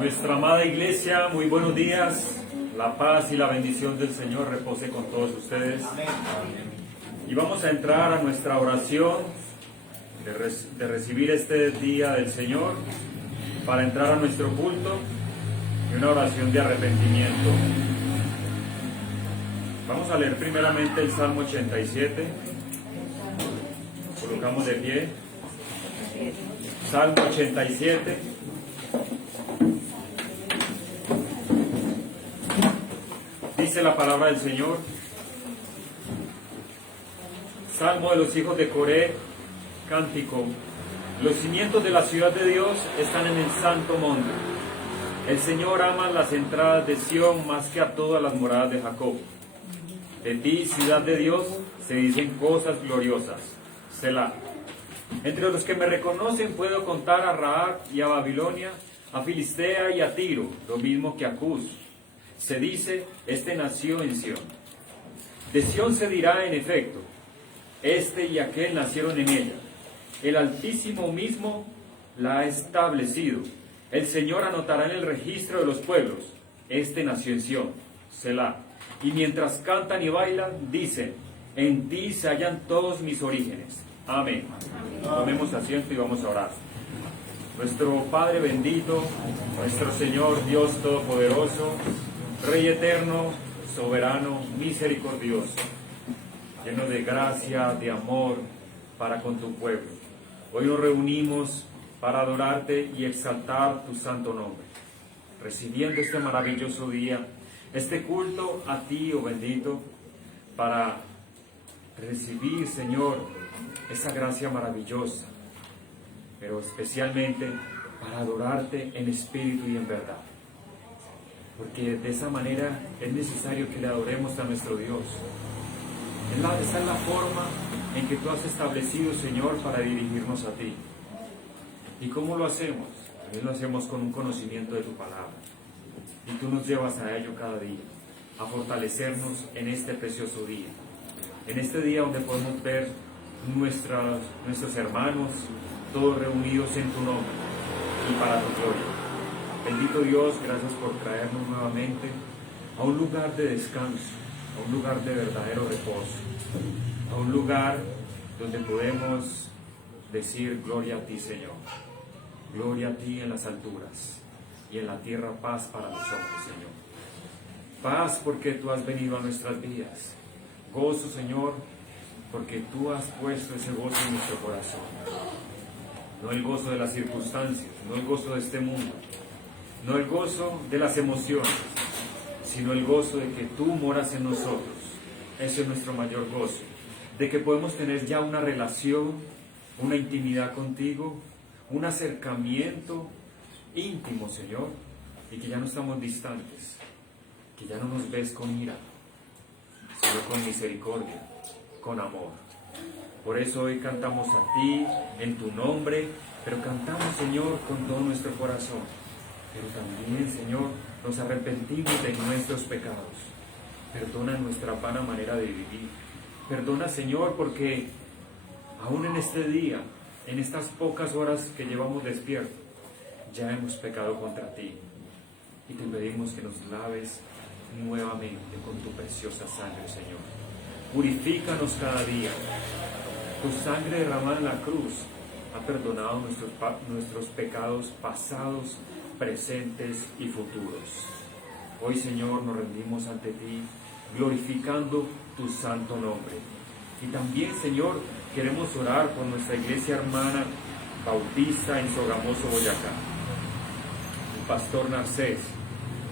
Nuestra amada iglesia, muy buenos días. La paz y la bendición del Señor repose con todos ustedes. Y vamos a entrar a nuestra oración de recibir este día del Señor para entrar a nuestro culto y una oración de arrepentimiento. Vamos a leer primeramente el Salmo 87. Colocamos de pie. Salmo 87. Dice la palabra del Señor. Salmo de los hijos de Coré, cántico. Los cimientos de la ciudad de Dios están en el santo monte. El Señor ama las entradas de Sión más que a todas las moradas de Jacob. De ti, ciudad de Dios, se dicen cosas gloriosas. Selah. Entre los que me reconocen puedo contar a Rahab y a Babilonia, a Filistea y a Tiro, lo mismo que a Cus. Se dice, este nació en Sión. De Sión se dirá en efecto, este y aquel nacieron en ella. El Altísimo mismo la ha establecido. El Señor anotará en el registro de los pueblos, este nació en Sión. Selah. Y mientras cantan y bailan, dicen, en ti se hallan todos mis orígenes. Amén. Tomemos asiento y vamos a orar. Nuestro Padre bendito, nuestro Señor Dios Todopoderoso, Rey eterno, soberano, misericordioso, lleno de gracia, de amor para con tu pueblo. Hoy nos reunimos para adorarte y exaltar tu santo nombre, recibiendo este maravilloso día, este culto a ti, oh bendito, para recibir, Señor, esa gracia maravillosa, pero especialmente para adorarte en espíritu y en verdad. Porque de esa manera es necesario que le adoremos a nuestro Dios. Esa es la forma en que tú has establecido, Señor, para dirigirnos a ti. ¿Y cómo lo hacemos? También lo hacemos con un conocimiento de tu palabra. Y tú nos llevas a ello cada día, a fortalecernos en este precioso día. En este día donde podemos ver nuestros hermanos, todos reunidos en tu nombre y para tu gloria. Bendito Dios, gracias por traernos nuevamente a un lugar de descanso, a un lugar de verdadero reposo, a un lugar donde podemos decir gloria a ti, Señor. Gloria a ti en las alturas y en la tierra paz para los hombres, Señor. Paz porque tú has venido a nuestras vidas. Gozo, Señor, porque tú has puesto ese gozo en nuestro corazón. No el gozo de las circunstancias, no el gozo de este mundo, no el gozo de las emociones, sino el gozo de que tú moras en nosotros. Ese es nuestro mayor gozo, de que podemos tener ya una relación, una intimidad contigo, un acercamiento íntimo, Señor, y que ya no estamos distantes, que ya no nos ves con ira, sino con misericordia, con amor. Por eso hoy cantamos a ti en tu nombre, pero cantamos, Señor, con todo nuestro corazón. Pero también, Señor, nos arrepentimos de nuestros pecados. Perdona nuestra vana manera de vivir. Perdona, Señor, porque aún en este día, en estas pocas horas que llevamos despiertos, ya hemos pecado contra ti. Y te pedimos que nos laves nuevamente con tu preciosa sangre, Señor. Purifícanos cada día. Tu sangre derramada en la cruz ha perdonado nuestros pecados pasados, presentes y futuros. Hoy, Señor, nos rendimos ante ti, glorificando tu santo nombre. Y también, Señor, queremos orar por nuestra iglesia hermana bautista en Sogamoso, Boyacá. El pastor Narcés,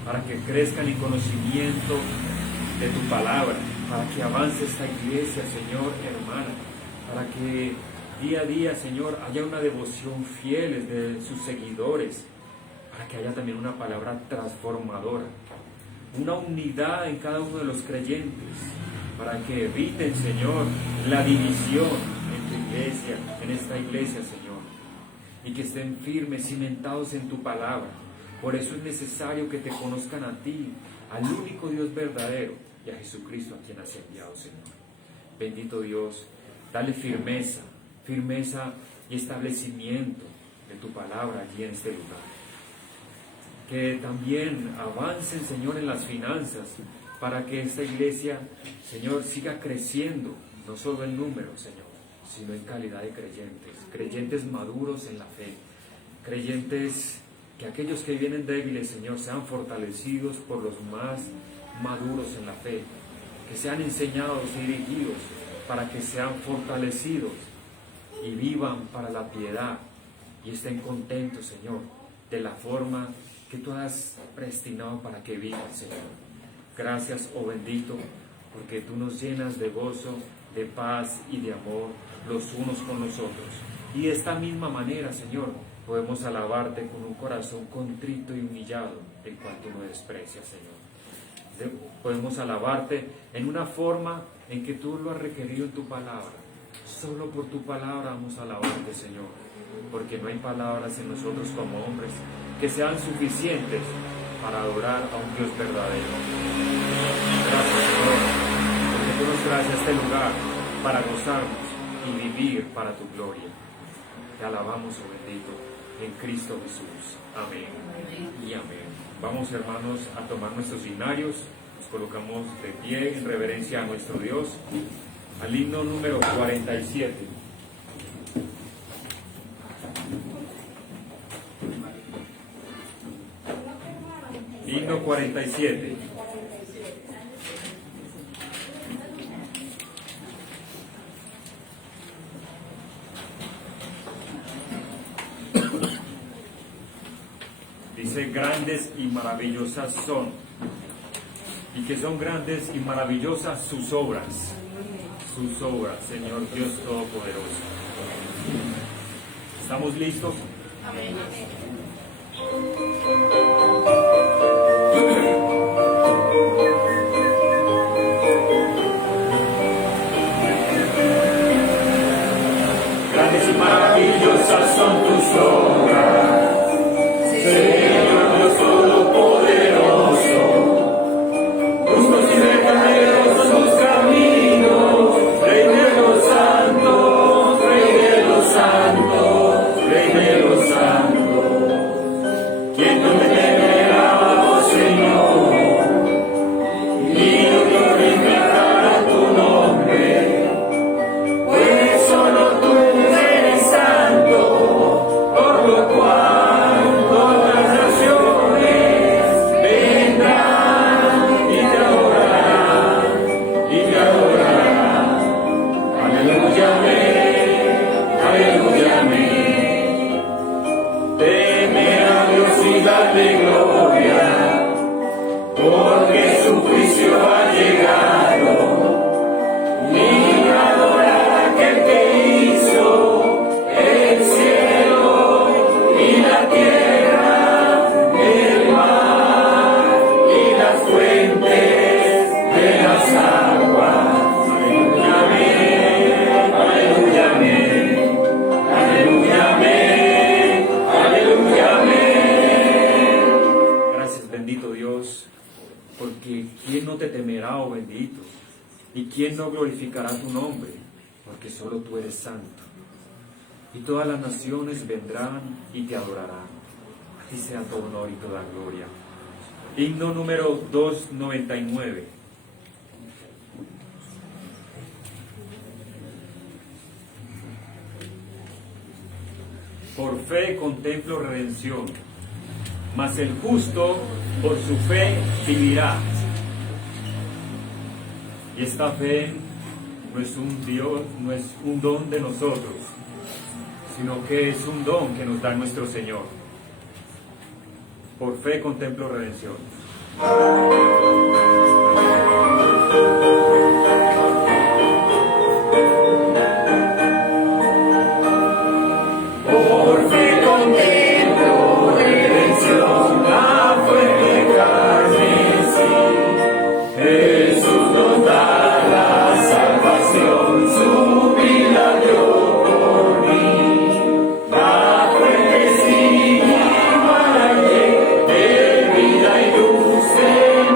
para que crezcan en conocimiento de tu palabra, para que avance esta iglesia, Señor, hermana, para que día a día, Señor, haya una devoción fiel de sus seguidores, para que haya también una palabra transformadora, una unidad en cada uno de los creyentes, para que eviten, Señor, la división en tu iglesia, en esta iglesia, Señor, y que estén firmes, cimentados en tu palabra. Por eso es necesario que te conozcan a ti, al único Dios verdadero, y a Jesucristo a quien has enviado, Señor. Bendito Dios, dale firmeza y establecimiento de tu palabra allí en este lugar. que también avancen, Señor, en las finanzas, para que esta iglesia, Señor, siga creciendo, no solo en número, Señor, sino en calidad de creyentes, creyentes maduros en la fe, creyentes que aquellos que vienen débiles, Señor, sean fortalecidos por los más maduros en la fe, que sean enseñados y dirigidos para que sean fortalecidos y vivan para la piedad y estén contentos, Señor, de la forma que Tú has predestinado para que vivan, Señor. Gracias, oh bendito, porque Tú nos llenas de gozo, de paz y de amor los unos con los otros. Y de esta misma manera, Señor, podemos alabarte con un corazón contrito y humillado, el cual Tú no desprecias, Señor. Podemos alabarte en una forma en que Tú lo has requerido en Tu palabra. Solo por Tu palabra vamos a alabarte, Señor, porque no hay palabras en nosotros como hombres que sean suficientes para adorar a un Dios verdadero. Gracias, Señor, porque Tú nos traes a este lugar para gozarnos y vivir para Tu gloria. Te alabamos, oh bendito, en Cristo Jesús. Amén y amén. Vamos, hermanos, a tomar nuestros signarios. Nos colocamos de pie en reverencia a nuestro Dios. Al himno número 47. Himno 47. Dice: grandes y maravillosas son, y que son grandes y maravillosas sus obras, Señor Dios Todopoderoso. ¿Estamos listos? Amén. Grandes y maravillosas son tus obras, Señor Dios Todopoderoso. Justos y verdaderos son tus caminos, Rey de los santos, Rey de los santos, Rey de los santos. ¿Quién no te temerá, oh Señor, y no glorificará tu nombre? Pues solo tú eres santo, por lo cual todas las naciones vendrán y te adorarán, Aleluya, amén, aleluya, amén. Teme a Dios y dale gloria, porque su juicio ha llegado. Y adorar a aquel que hizo el cielo y la tierra, el mar y las fuentes de las aguas. Aleluya, amén, aleluya, amén, aleluya, amén, aleluya, amén. Gracias, bendito Dios, porque ¿quién no te temerá, oh bendito? ¿Y quién no glorificará tu nombre? Porque solo Tú eres santo. Y todas las naciones vendrán y te adorarán. A Ti sea todo honor y toda gloria. Himno número 299. Por fe contemplo redención, mas el justo por su fe vivirá. Y esta fe no es un Dios, no es un don de nosotros, sino que es un don que nos da nuestro Señor. Por fe contemplo redención. Por fe contemplo redención, la fuente carmesí. Jesús nos da la salvación, su vida dio por mí. La fuente sin igual de vida y luz en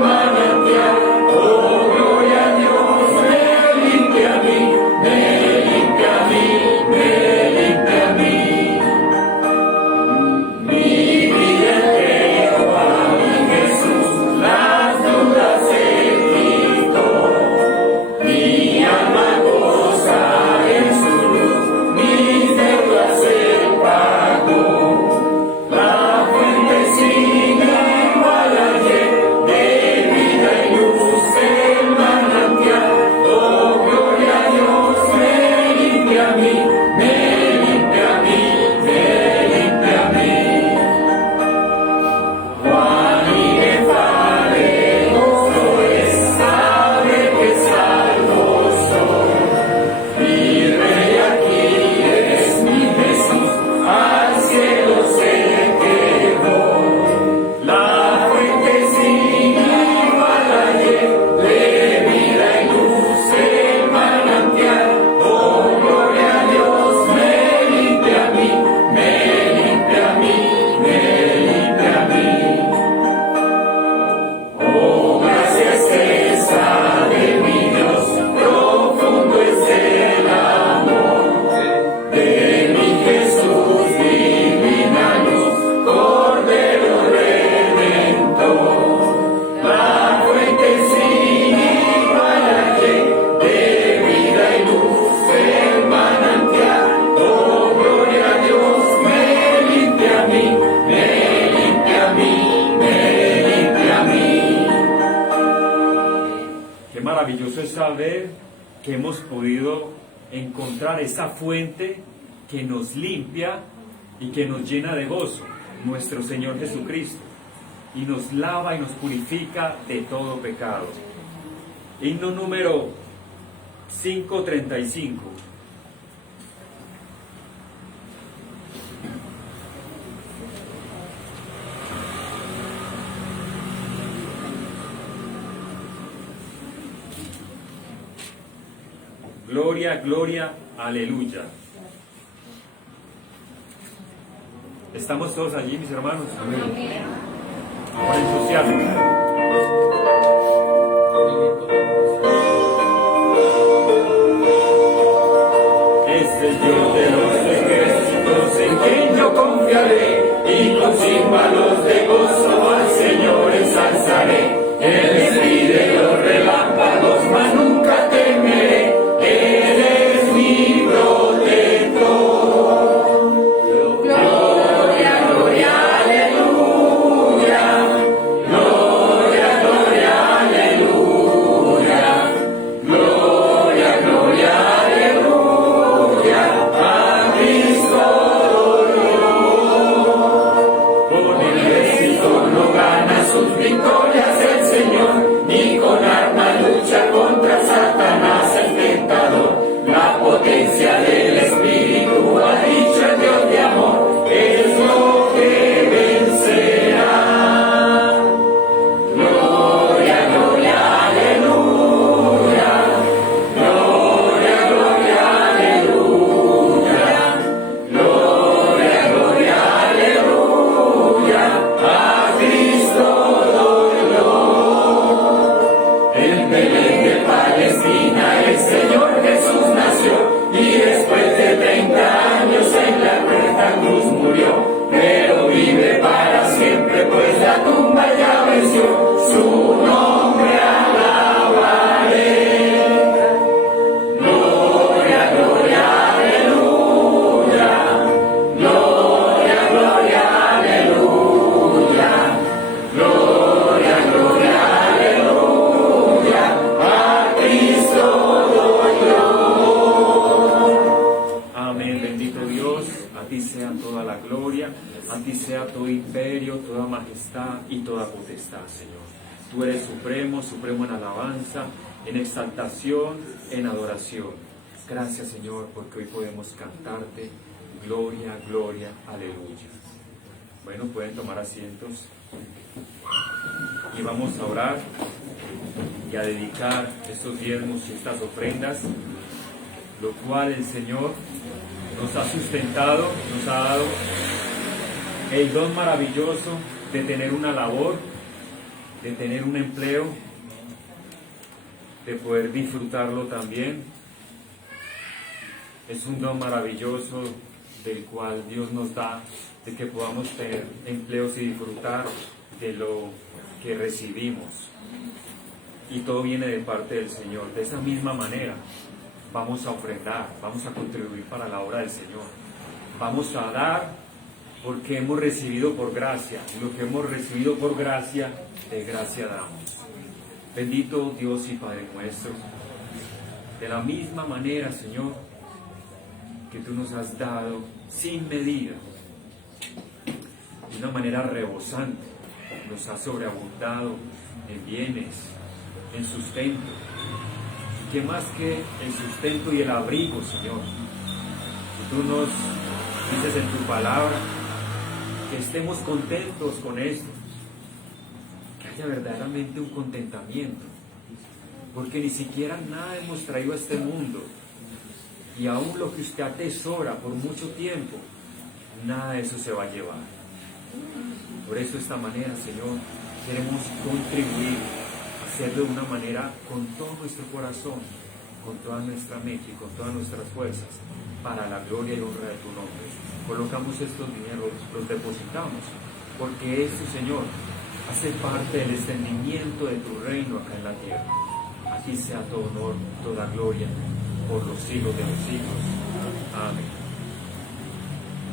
maravilloso es saber que hemos podido encontrar esa fuente que nos limpia y que nos llena de gozo, nuestro Señor Jesucristo, y nos lava y nos purifica de todo pecado. Himno número 535. Gloria, gloria, aleluya. ¿Estamos todos allí, mis hermanos? Amén. Con entusiasmo. Es el Dios de los ejércitos en quien yo confiaré, y con címbalos de gozo al Señor ensalzaré. Él despide los relámpagos, mas nunca temeré. Él es mi protector. Gloria, gloria, aleluya. Gloria, gloria, aleluya. Gloria, gloria, aleluya. A Cristo doy. Con el éxito no gana sus victorias el Señor, ni con armas lucha contra Satanás el tentador. La potencia del Espíritu ha dicho el Dios de amor, es lo que vencerá. Gloria, gloria, aleluya. Gloria, gloria, aleluya. Gloria, gloria, aleluya. A Cristo doy gloria. En Belén de Palestina el Señor Jesús nació, y después de 30 años en la cruenta cruz murió, pero vive para siempre, pues la tumba ya venció. Su nombre alabaré. Gloria, gloria, aleluya. Gloria, gloria, aleluya. Gloria, gloria, aleluya. A Cristo doy gloria. Amén, bendito Dios, a ti sea toda la gloria, a ti sea todo imperio, toda majestad y toda potestad, Señor. Tú eres supremo, supremo en alabanza, en exaltación, en adoración. Gracias, Señor, porque hoy podemos cantarte, gloria, gloria, aleluya. Bueno, pueden tomar asientos y vamos a orar y a dedicar estos diezmos y estas ofrendas, lo cual el Señor nos ha sustentado, nos ha dado el don maravilloso de tener una labor, de tener un empleo, de poder disfrutarlo también. Es un don maravilloso del cual Dios nos da, de que podamos tener empleos y disfrutar de lo que recibimos. Y todo viene de parte del Señor. De esa misma manera vamos a ofrendar, vamos a contribuir para la obra del Señor. Vamos a dar porque hemos recibido por gracia. Y lo que hemos recibido por gracia, de gracia damos. Bendito Dios y Padre nuestro, de la misma manera, Señor, que tú nos has dado sin medida, de una manera rebosante, nos has sobreabundado en bienes, en sustento. Y que más que el sustento y el abrigo, Señor, que tú nos dices en tu palabra, que estemos contentos con esto, que haya verdaderamente un contentamiento, porque ni siquiera nada hemos traído a este mundo, y aún lo que usted atesora por mucho tiempo, nada de eso se va a llevar. Por eso, de esta manera, Señor, queremos contribuir, hacerlo de una manera con todo nuestro corazón, con toda nuestra mente y con todas nuestras fuerzas, para la gloria y honra de tu nombre. Colocamos estos dineros, los depositamos, porque esto, Señor, hace parte del extendimiento de tu reino acá en la tierra. Aquí sea todo honor, toda gloria, por los siglos de los siglos. Amén.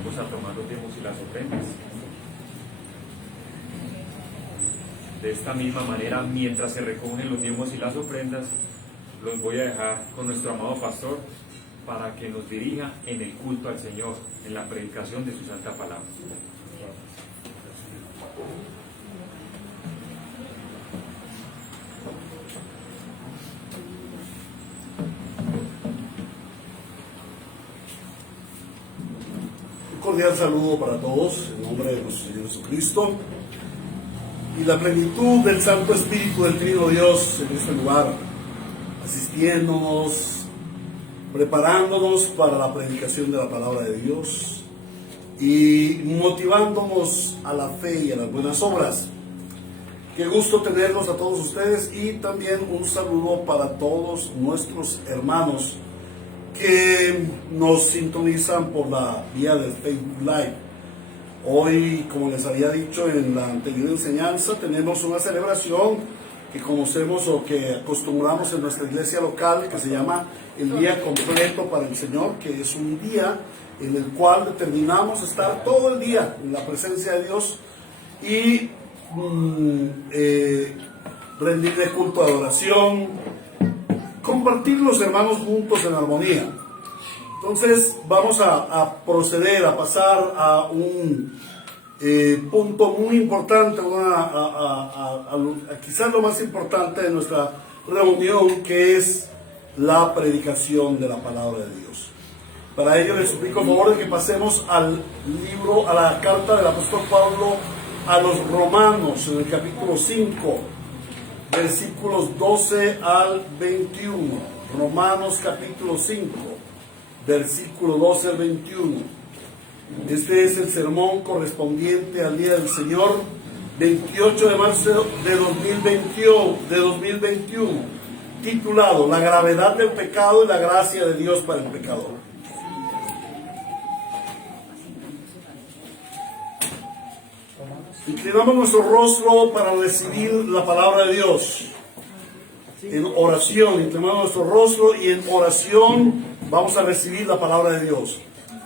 Vamos a tomar los diezmos y las ofrendas. De esta misma manera, mientras se recogen los diezmos y las ofrendas, los voy a dejar con nuestro amado pastor para que nos dirija en el culto al Señor, en la predicación de su santa palabra. Un cordial saludo para todos, en nombre de nuestro Señor Jesucristo y la plenitud del Santo Espíritu del Trino Dios en este lugar, asistiéndonos, preparándonos para la predicación de la palabra de Dios y motivándonos a la fe y a las buenas obras. Qué gusto tenerlos a todos ustedes y también un saludo para todos nuestros hermanos que nos sintonizan por la vía del Facebook Live. Hoy, como les había dicho en la anterior enseñanza, tenemos una celebración que conocemos o que acostumbramos en nuestra iglesia local, que se llama el Día Completo para el Señor, que es un día en el cual determinamos estar todo el día en la presencia de Dios y rendirle culto de adoración, compartir los hermanos juntos en armonía. Entonces vamos a proceder a pasar a un punto muy importante, quizás lo más importante de nuestra reunión, que es la predicación de la palabra de Dios. Para ello les suplico el favor de que pasemos al libro, a la carta del apóstol Pablo a los Romanos, en el capítulo 5, versículos 12 al 21. Romanos capítulo 5, versículo 12 al 21. Este es el sermón correspondiente al Día del Señor, 28 de marzo de 2021, titulado La gravedad del pecado y la gracia de Dios para el pecador. Inclinamos nuestro rostro para recibir la palabra de Dios. En oración, inclinamos nuestro rostro y en oración vamos a recibir la palabra de Dios.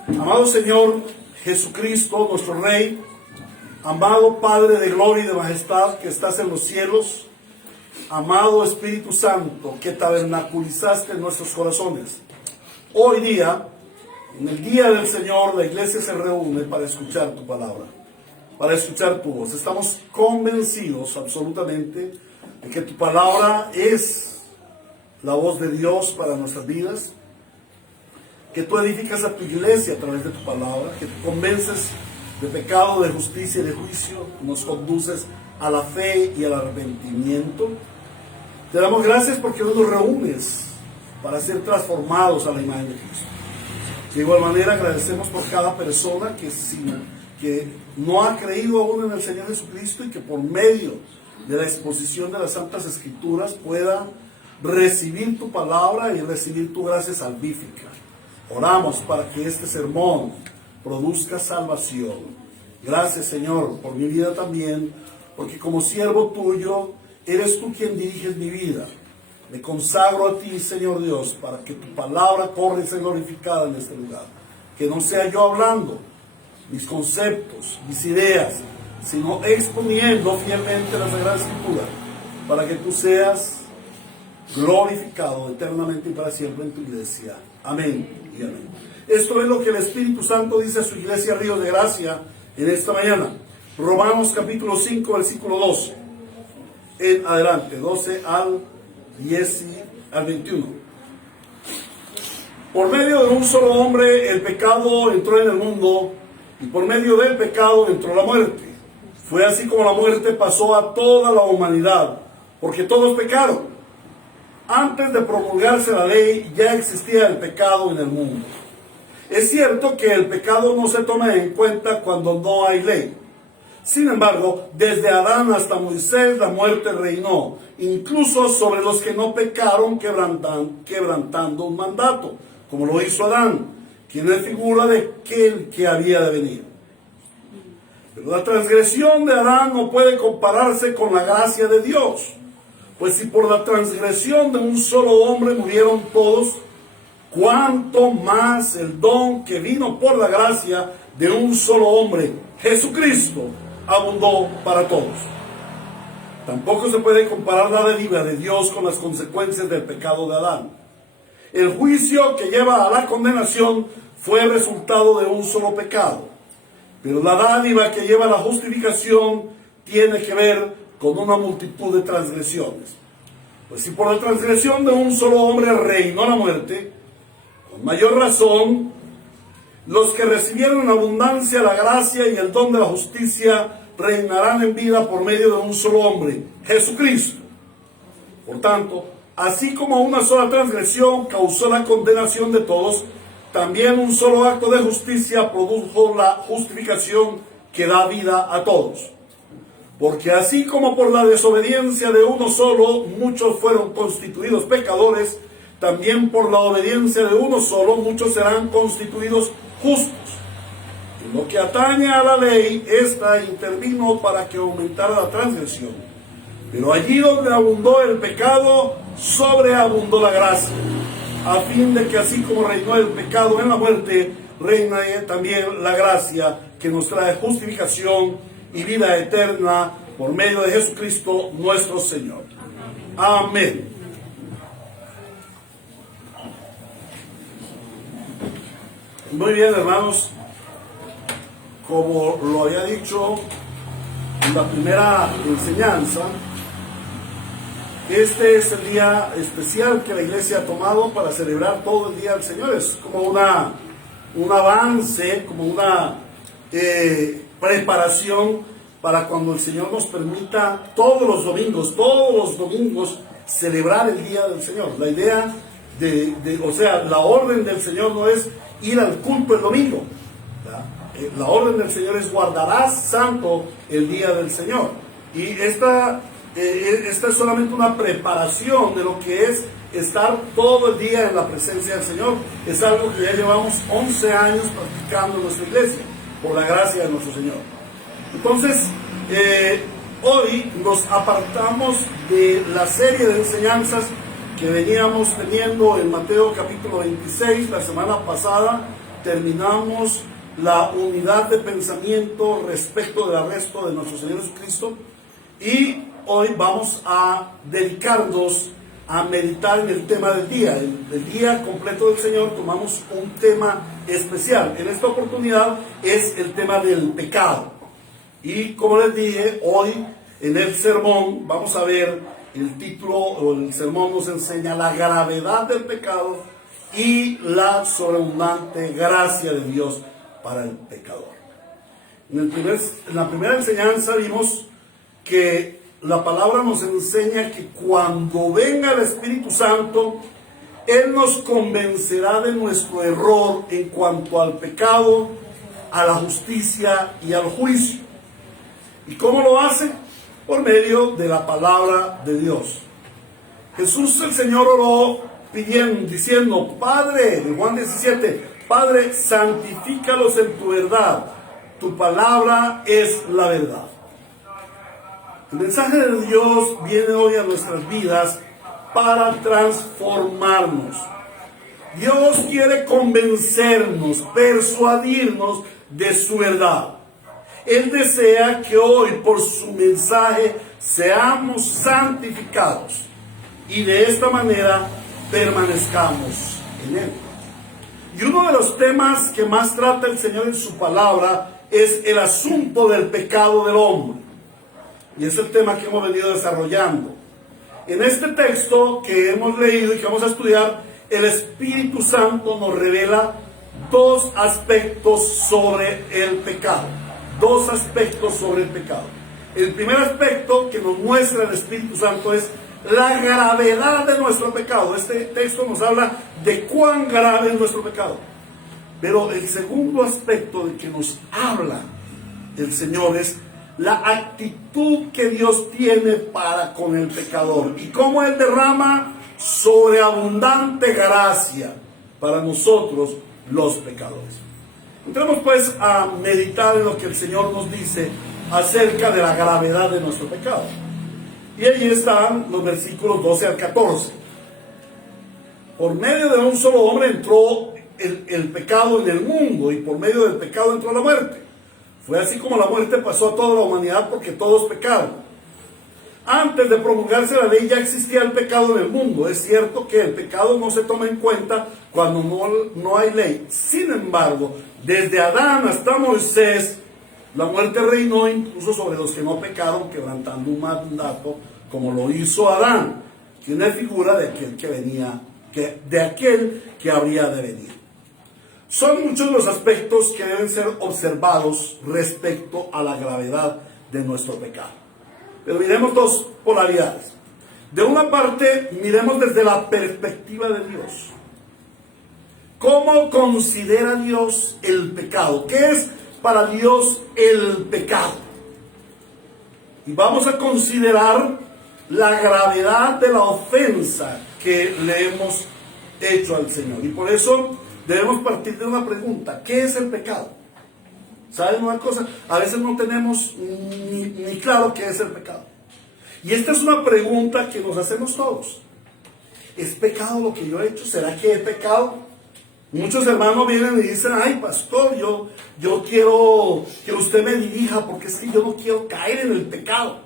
Amado Señor Jesucristo, nuestro Rey, amado Padre de gloria y de majestad que estás en los cielos, amado Espíritu Santo que tabernaculizaste en nuestros corazones. Hoy día, en el día del Señor, la iglesia se reúne para escuchar tu palabra, para escuchar tu voz. Estamos convencidos absolutamente de que tu palabra es la voz de Dios para nuestras vidas, que tú edificas a tu iglesia a través de tu palabra, que tú convences de pecado, de justicia y de juicio, nos conduces a la fe y al arrepentimiento. Te damos gracias porque hoy nos reúnes para ser transformados a la imagen de Cristo. De igual manera agradecemos por cada persona que no ha creído aún en el Señor Jesucristo y que por medio de la exposición de las Santas Escrituras pueda recibir tu palabra y recibir tu gracia salvífica. Oramos para que este sermón produzca salvación. Gracias, Señor, por mi vida también, porque como siervo tuyo, eres tú quien diriges mi vida. Me consagro a ti, Señor Dios, para que tu palabra corra y sea glorificada en este lugar. Que no sea yo hablando mis conceptos, mis ideas, sino exponiendo fielmente la Sagrada Escritura, para que tú seas glorificado eternamente y para siempre en tu iglesia. Amén y amén. Esto es lo que el Espíritu Santo dice a su iglesia Ríos de Gracia en esta mañana. Romanos capítulo 5, versículo 12. En adelante, 12 al 21. Por medio de un solo hombre el pecado entró en el mundo, y por medio del pecado entró la muerte. Fue así como la muerte pasó a toda la humanidad, porque todos pecaron. Antes de promulgarse la ley ya existía el pecado en el mundo. Es cierto que el pecado no se toma en cuenta cuando no hay ley. Sin embargo, desde Adán hasta Moisés la muerte reinó, incluso sobre los que no pecaron quebrantando un mandato, como lo hizo Adán, quien es figura de aquel que había de venir. Pero la transgresión de Adán no puede compararse con la gracia de Dios, pues si por la transgresión de un solo hombre murieron todos, cuánto más el don que vino por la gracia de un solo hombre, Jesucristo, abundó para todos. Tampoco se puede comparar la dádiva de Dios con las consecuencias del pecado de Adán. El juicio que lleva a la condenación fue el resultado de un solo pecado. Pero la dádiva que lleva a la justificación tiene que ver con una multitud de transgresiones. Pues si por la transgresión de un solo hombre reinó la muerte, con mayor razón, los que recibieron en abundancia la gracia y el don de la justicia reinarán en vida por medio de un solo hombre, Jesucristo. Por tanto, así como una sola transgresión causó la condenación de todos, también un solo acto de justicia produjo la justificación que da vida a todos. Porque así como por la desobediencia de uno solo muchos fueron constituidos pecadores, también por la obediencia de uno solo muchos serán constituidos justos. En lo que atañe a la ley, esta intervino para que aumentara la transgresión. Pero allí donde abundó el pecado, sobreabundó la gracia, a fin de que así como reinó el pecado en la muerte, reina también la gracia que nos trae justificación y vida eterna por medio de Jesucristo nuestro Señor. Amén. Muy bien, hermanos. Como lo había dicho en la primera enseñanza, este es el día especial que la iglesia ha tomado para celebrar todo el día del Señor. Es como un avance, como una preparación para cuando el Señor nos permita todos los domingos celebrar el día del Señor. La idea la orden del Señor no es ir al culto el domingo. La orden del Señor es guardarás santo el día del Señor. Y esta es solamente una preparación de lo que es estar todo el día en la presencia del Señor. Es algo que ya llevamos 11 años practicando en nuestra iglesia, por la gracia de nuestro Señor. Entonces, hoy nos apartamos de la serie de enseñanzas que veníamos teniendo en Mateo capítulo 26. La semana pasada terminamos la unidad de pensamiento respecto del arresto de nuestro Señor Jesucristo, y hoy vamos a dedicarnos a meditar en el tema del día. El día completo del Señor tomamos un tema especial. En esta oportunidad es el tema del pecado. Y como les dije, hoy en el sermón vamos a ver el título, o el sermón nos enseña la gravedad del pecado y la sobreabundante gracia de Dios para el pecador. En la primera enseñanza vimos que la palabra nos enseña que cuando venga el Espíritu Santo, Él nos convencerá de nuestro error en cuanto al pecado, a la justicia y al juicio. ¿Y cómo lo hace? Por medio de la palabra de Dios. Jesús el Señor oró diciendo, Padre, en Juan 17, Padre, santifícalos en tu verdad, tu palabra es la verdad. El mensaje de Dios viene hoy a nuestras vidas para transformarnos. Dios quiere convencernos, persuadirnos de su verdad. Él desea que hoy por su mensaje seamos santificados y de esta manera permanezcamos en Él. Y uno de los temas que más trata el Señor en su palabra es el asunto del pecado del hombre. Y es el tema que hemos venido desarrollando. En este texto que hemos leído y que vamos a estudiar, el Espíritu Santo nos revela dos aspectos sobre el pecado. Dos aspectos sobre el pecado. El primer aspecto que nos muestra el Espíritu Santo es la gravedad de nuestro pecado. Este texto nos habla de cuán grave es nuestro pecado. Pero el segundo aspecto de que nos habla el Señor es la actitud que Dios tiene para con el pecador y cómo Él derrama sobreabundante gracia para nosotros los pecadores. Entremos pues a meditar en lo que el Señor nos dice acerca de la gravedad de nuestro pecado. Y allí están los versículos 12 al 14. Por medio de un solo hombre entró el pecado en el mundo, y por medio del pecado entró la muerte. Fue así como la muerte pasó a toda la humanidad, porque todos pecaron. Antes de promulgarse la ley ya existía el pecado en el mundo. Es cierto que el pecado no se toma en cuenta cuando no hay ley. Sin embargo, desde Adán hasta Moisés, la muerte reinó incluso sobre los que no pecaron, quebrantando un mandato, como lo hizo Adán. Tiene figura de aquel que venía, de aquel que habría de venir. Son muchos los aspectos que deben ser observados respecto a la gravedad de nuestro pecado. Pero miremos dos polaridades. De una parte, miremos desde la perspectiva de Dios. ¿Cómo considera Dios el pecado? ¿Qué es para Dios el pecado? Y vamos a considerar la gravedad de la ofensa que le hemos hecho al Señor. Y por eso debemos partir de una pregunta. ¿Qué es el pecado? ¿Saben una cosa? A veces no tenemos ni claro qué es el pecado. Y esta es una pregunta que nos hacemos todos. ¿Es pecado lo que yo he hecho? ¿Será que he pecado? Muchos hermanos vienen y dicen, ay pastor, yo quiero que usted me dirija porque es que yo no quiero caer en el pecado.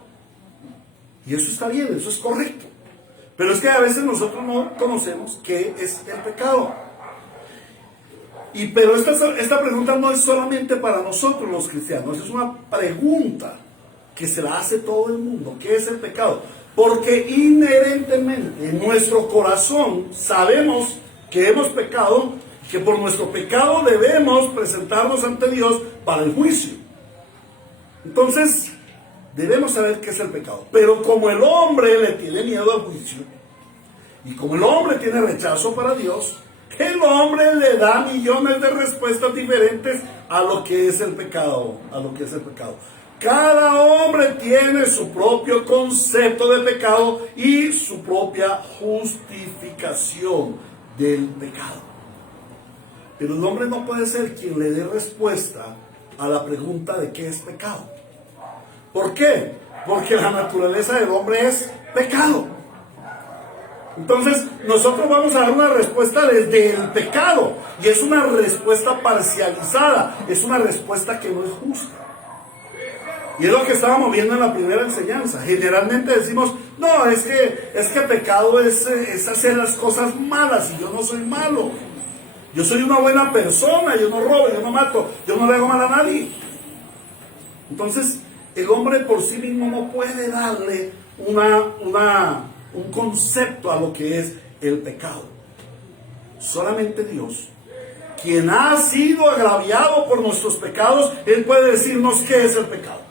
Y eso está bien, eso es correcto. Pero es que a veces nosotros no conocemos qué es el pecado. Pero esta pregunta no es solamente para nosotros los cristianos, es una pregunta que se la hace todo el mundo. ¿Qué es el pecado? Porque inherentemente en nuestro corazón sabemos que hemos pecado, que por nuestro pecado debemos presentarnos ante Dios para el juicio. Entonces, debemos saber qué es el pecado. Pero como el hombre le tiene miedo al juicio, y como el hombre tiene rechazo para Dios, el hombre le da millones de respuestas diferentes a lo que es el pecado, Cada hombre tiene su propio concepto de pecado y su propia justificación del pecado. Pero el hombre no puede ser quien le dé respuesta a la pregunta de qué es pecado. ¿Por qué? Porque la naturaleza del hombre es pecado. Entonces, nosotros vamos a dar una respuesta desde el pecado, y es una respuesta parcializada, es una respuesta que no es justa. Y es lo que estábamos viendo en la primera enseñanza. Generalmente decimos, no, es que pecado es hacer las cosas malas, y yo no soy malo. Yo soy una buena persona, yo no robo, yo no mato, yo no le hago mal a nadie. Entonces, el hombre por sí mismo no puede darle un concepto a lo que es el pecado. Solamente Dios, quien ha sido agraviado por nuestros pecados, Él puede decirnos qué es el pecado.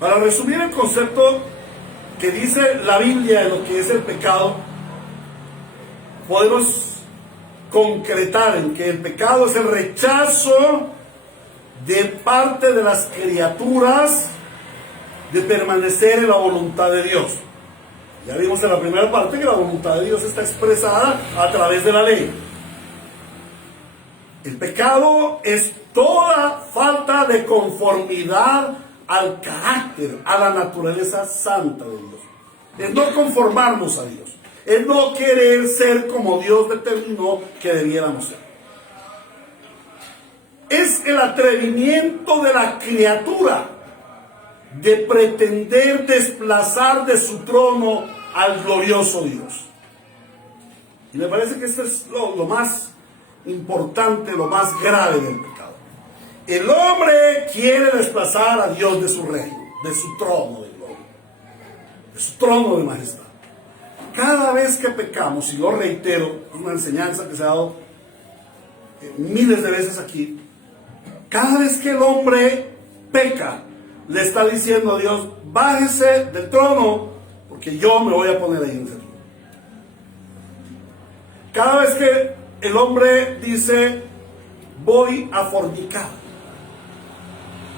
Para resumir el concepto que dice la Biblia de lo que es el pecado, podemos concretar en que el pecado es el rechazo de parte de las criaturas de permanecer en la voluntad de Dios. Ya vimos en la primera parte que la voluntad de Dios está expresada a través de la ley. El pecado es toda falta de conformidad al carácter, a la naturaleza santa de Dios. Es no conformarnos a Dios. Es no querer ser como Dios determinó que debiéramos ser. Es el atrevimiento de la criatura de pretender desplazar de su trono al glorioso Dios. Y me parece que esto es lo más importante, lo más grave del pecado. El hombre quiere desplazar a Dios de su reino, de su trono de gloria, de su trono de majestad. Cada vez que pecamos, y lo reitero, es una enseñanza que se ha dado miles de veces aquí, cada vez que el hombre peca, le está diciendo a Dios, bájese del trono, porque yo me voy a poner ahí en ese trono. Cada vez que el hombre dice, voy a fornicar,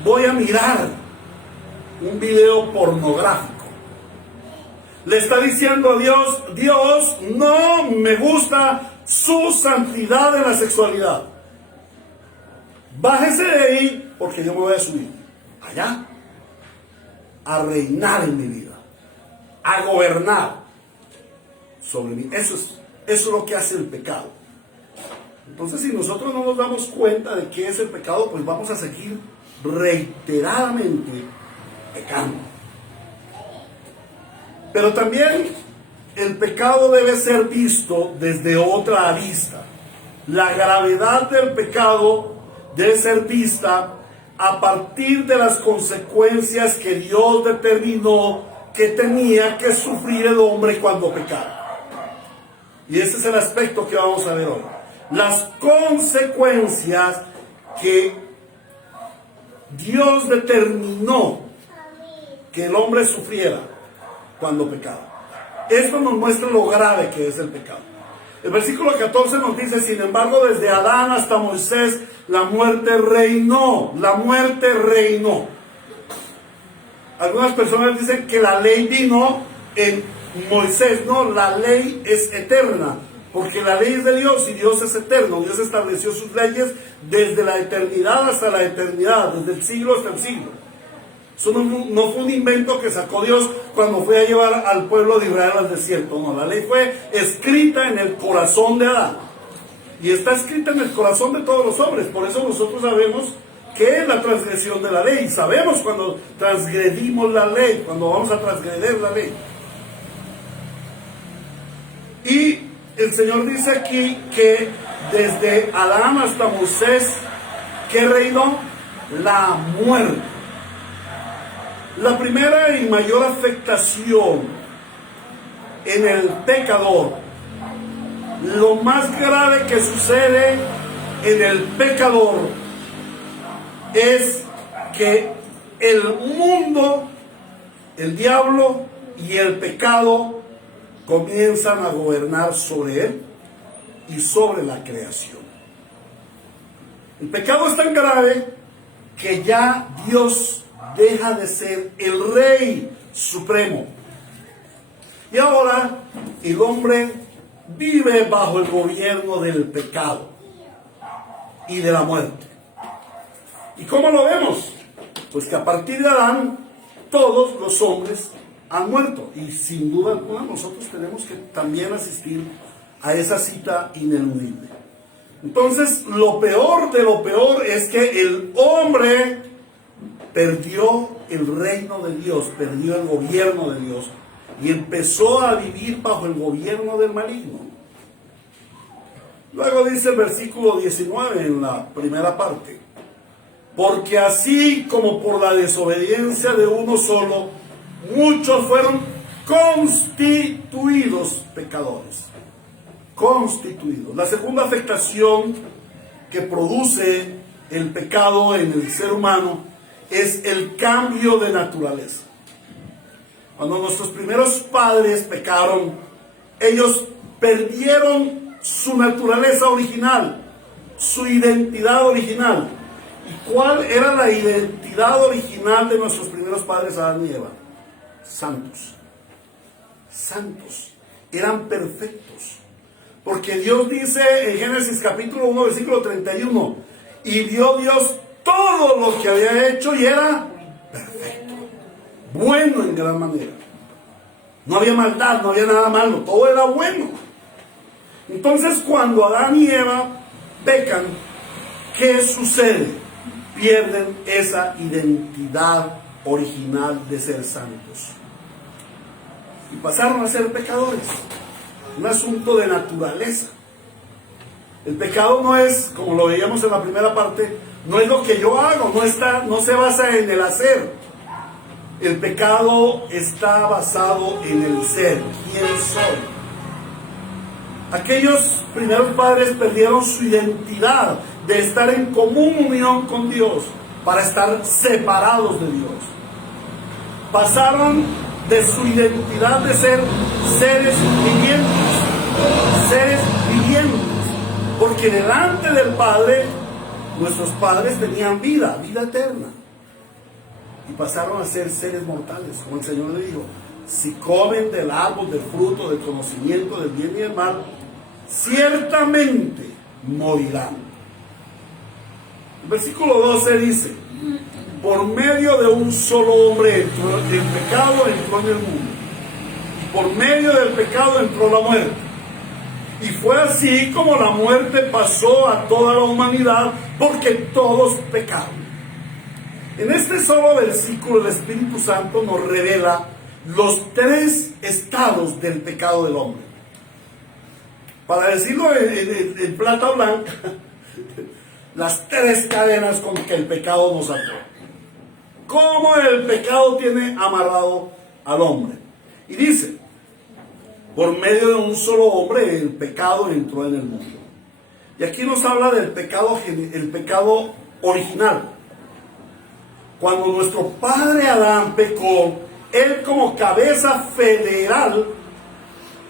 voy a mirar un video pornográfico, le está diciendo a Dios, Dios, no me gusta su santidad en la sexualidad. Bájese de ahí, porque yo me voy a subir allá a reinar en mi vida, a gobernar sobre mí. Eso es lo que hace el pecado. Entonces, si nosotros no nos damos cuenta de qué es el pecado, pues vamos a seguir reiteradamente pecando. Pero también el pecado debe ser visto desde otra arista. La gravedad del pecado debe ser vista a partir de las consecuencias que Dios determinó que tenía que sufrir el hombre cuando pecara. Y ese es el aspecto que vamos a ver hoy. Las consecuencias que Dios determinó que el hombre sufriera cuando pecaba. Esto nos muestra lo grave que es el pecado. El versículo 14 nos dice: sin embargo, desde Adán hasta Moisés, la muerte reinó. La muerte reinó. Algunas personas dicen que la ley vino en Moisés. No, la ley es eterna, porque la ley es de Dios y Dios es eterno. Dios estableció sus leyes desde la eternidad hasta la eternidad, desde el siglo hasta el siglo. Eso no fue un invento que sacó Dios cuando fue a llevar al pueblo de Israel al desierto. No, la ley fue escrita en el corazón de Adán. Y está escrita en el corazón de todos los hombres. Por eso nosotros sabemos qué es la transgresión de la ley. Sabemos cuando transgredimos la ley, cuando vamos a transgredir la ley. Y el Señor dice aquí que desde Adán hasta Moisés, ¿qué reinó? La muerte. La primera y mayor afectación en el pecador, lo más grave que sucede en el pecador, es que el mundo, el diablo y el pecado comienzan a gobernar sobre él y sobre la creación. El pecado es tan grave que ya Dios deja de ser el Rey Supremo. Y ahora el hombre vive bajo el gobierno del pecado y de la muerte. ¿Y cómo lo vemos? Pues que a partir de Adán, todos los hombres han muerto. Y sin duda alguna nosotros tenemos que también asistir a esa cita ineludible. Entonces, lo peor de lo peor es que el hombre perdió el reino de Dios, perdió el gobierno de Dios y empezó a vivir bajo el gobierno del maligno. Luego dice el versículo 19 en la primera parte: porque así como por la desobediencia de uno solo, muchos fueron constituidos pecadores. Constituidos. La segunda afectación que produce el pecado en el ser humano es el cambio de naturaleza. Cuando nuestros primeros padres pecaron, ellos perdieron su naturaleza original, su identidad original. ¿Y cuál era la identidad original de nuestros primeros padres, Adán y Eva? Santos. Santos. Eran perfectos. Porque Dios dice en Génesis capítulo 1, versículo 31, y vio Dios todo lo que había hecho y era perfecto, bueno en gran manera. No había maldad, no había nada malo, todo era bueno. Entonces, cuando Adán y Eva pecan, ¿qué sucede? Pierden esa identidad original de ser santos y pasaron a ser pecadores. Un asunto de naturaleza. El pecado no es, como lo veíamos en la primera parte, no es lo que yo hago, no se basa en el hacer. El pecado está basado en el ser. ¿Quién soy? Aquellos primeros padres perdieron su identidad de estar en común unión con Dios para estar separados de Dios. Pasaron de su identidad de ser seres vivientes, porque delante del Padre, nuestros padres tenían vida eterna, y pasaron a ser seres mortales, como el Señor le dijo: si comen del árbol, del fruto, del conocimiento del bien y del mal, ciertamente morirán. El versículo 12 dice: por medio de un solo hombre entró el pecado, entró en el mundo, y por medio del pecado entró la muerte. Y fue así como la muerte pasó a toda la humanidad, porque todos pecaron. En este solo versículo el Espíritu Santo nos revela los tres estados del pecado del hombre. Para decirlo en plata blanca, las tres cadenas con que el pecado nos ató. Cómo el pecado tiene amarrado al hombre. Y dice, por medio de un solo hombre el pecado entró en el mundo. Y aquí nos habla del pecado, el pecado original. Cuando nuestro padre Adán pecó, él como cabeza federal,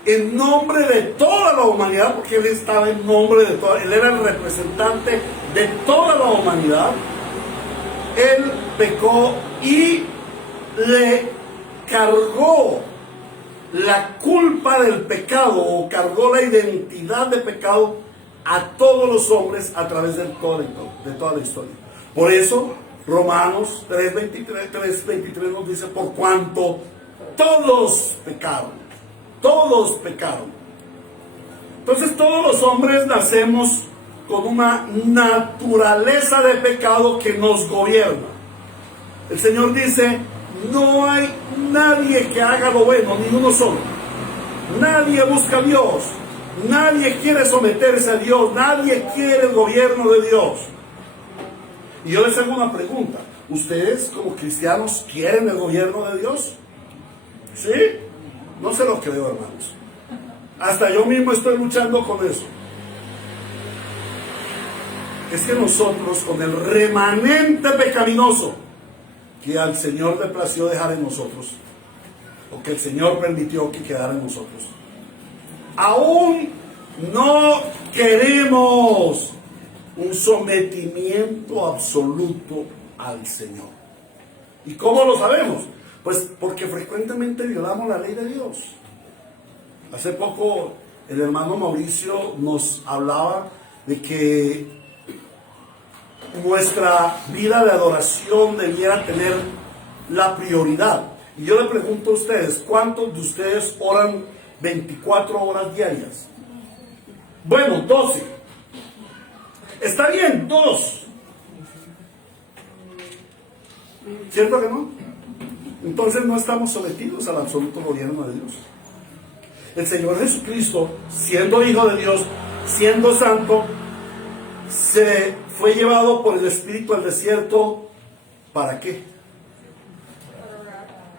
en nombre de toda la humanidad, porque él estaba en nombre de toda, él era el representante de toda la humanidad, él pecó y le cargó la culpa del pecado, o cargó la identidad de pecado a todos los hombres a través de toda la historia. Por eso Romanos 3:23 nos dice, por cuanto todos pecaron. Todos pecaron. Entonces todos los hombres nacemos con una naturaleza de pecado que nos gobierna. El Señor dice, no hay nadie que haga lo bueno, ni uno solo. Nadie busca a Dios. Nadie quiere someterse a Dios. Nadie quiere el gobierno de Dios. Y yo les hago una pregunta. ¿Ustedes como cristianos quieren el gobierno de Dios? ¿Sí? No se lo creo, hermanos. Hasta yo mismo estoy luchando con eso. Es que nosotros, con el remanente pecaminoso que al Señor le plació dejar en nosotros, o que el Señor permitió que quedara en nosotros, aún no queremos un sometimiento absoluto al Señor. ¿Y cómo lo sabemos? Pues porque frecuentemente violamos la ley de Dios. Hace poco el hermano Mauricio nos hablaba de que nuestra vida de adoración debiera tener la prioridad. Y yo le pregunto a ustedes, ¿cuántos de ustedes oran 24 horas diarias? Bueno, 12. Está bien, 2. ¿Cierto que no? Entonces no estamos sometidos al absoluto gobierno de Dios. El Señor Jesucristo, siendo Hijo de Dios, siendo santo, se fue llevado por el Espíritu al desierto. ¿Para qué?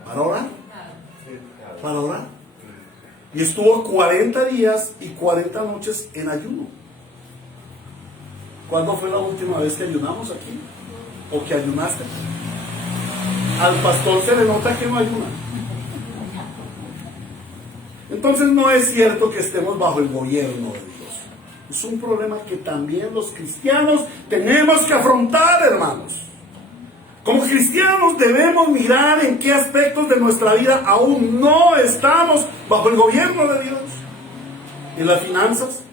¿Para orar? ¿Para orar? Y estuvo 40 días y 40 noches en ayuno. ¿Cuándo fue la última vez que ayunamos aquí? ¿O que ayunaste? Al pastor se le nota que no ayuna. Entonces no es cierto que estemos bajo el gobierno de Dios. Es un problema que también los cristianos tenemos que afrontar, hermanos. Como cristianos debemos mirar en qué aspectos de nuestra vida aún no estamos bajo el gobierno de Dios. En las finanzas.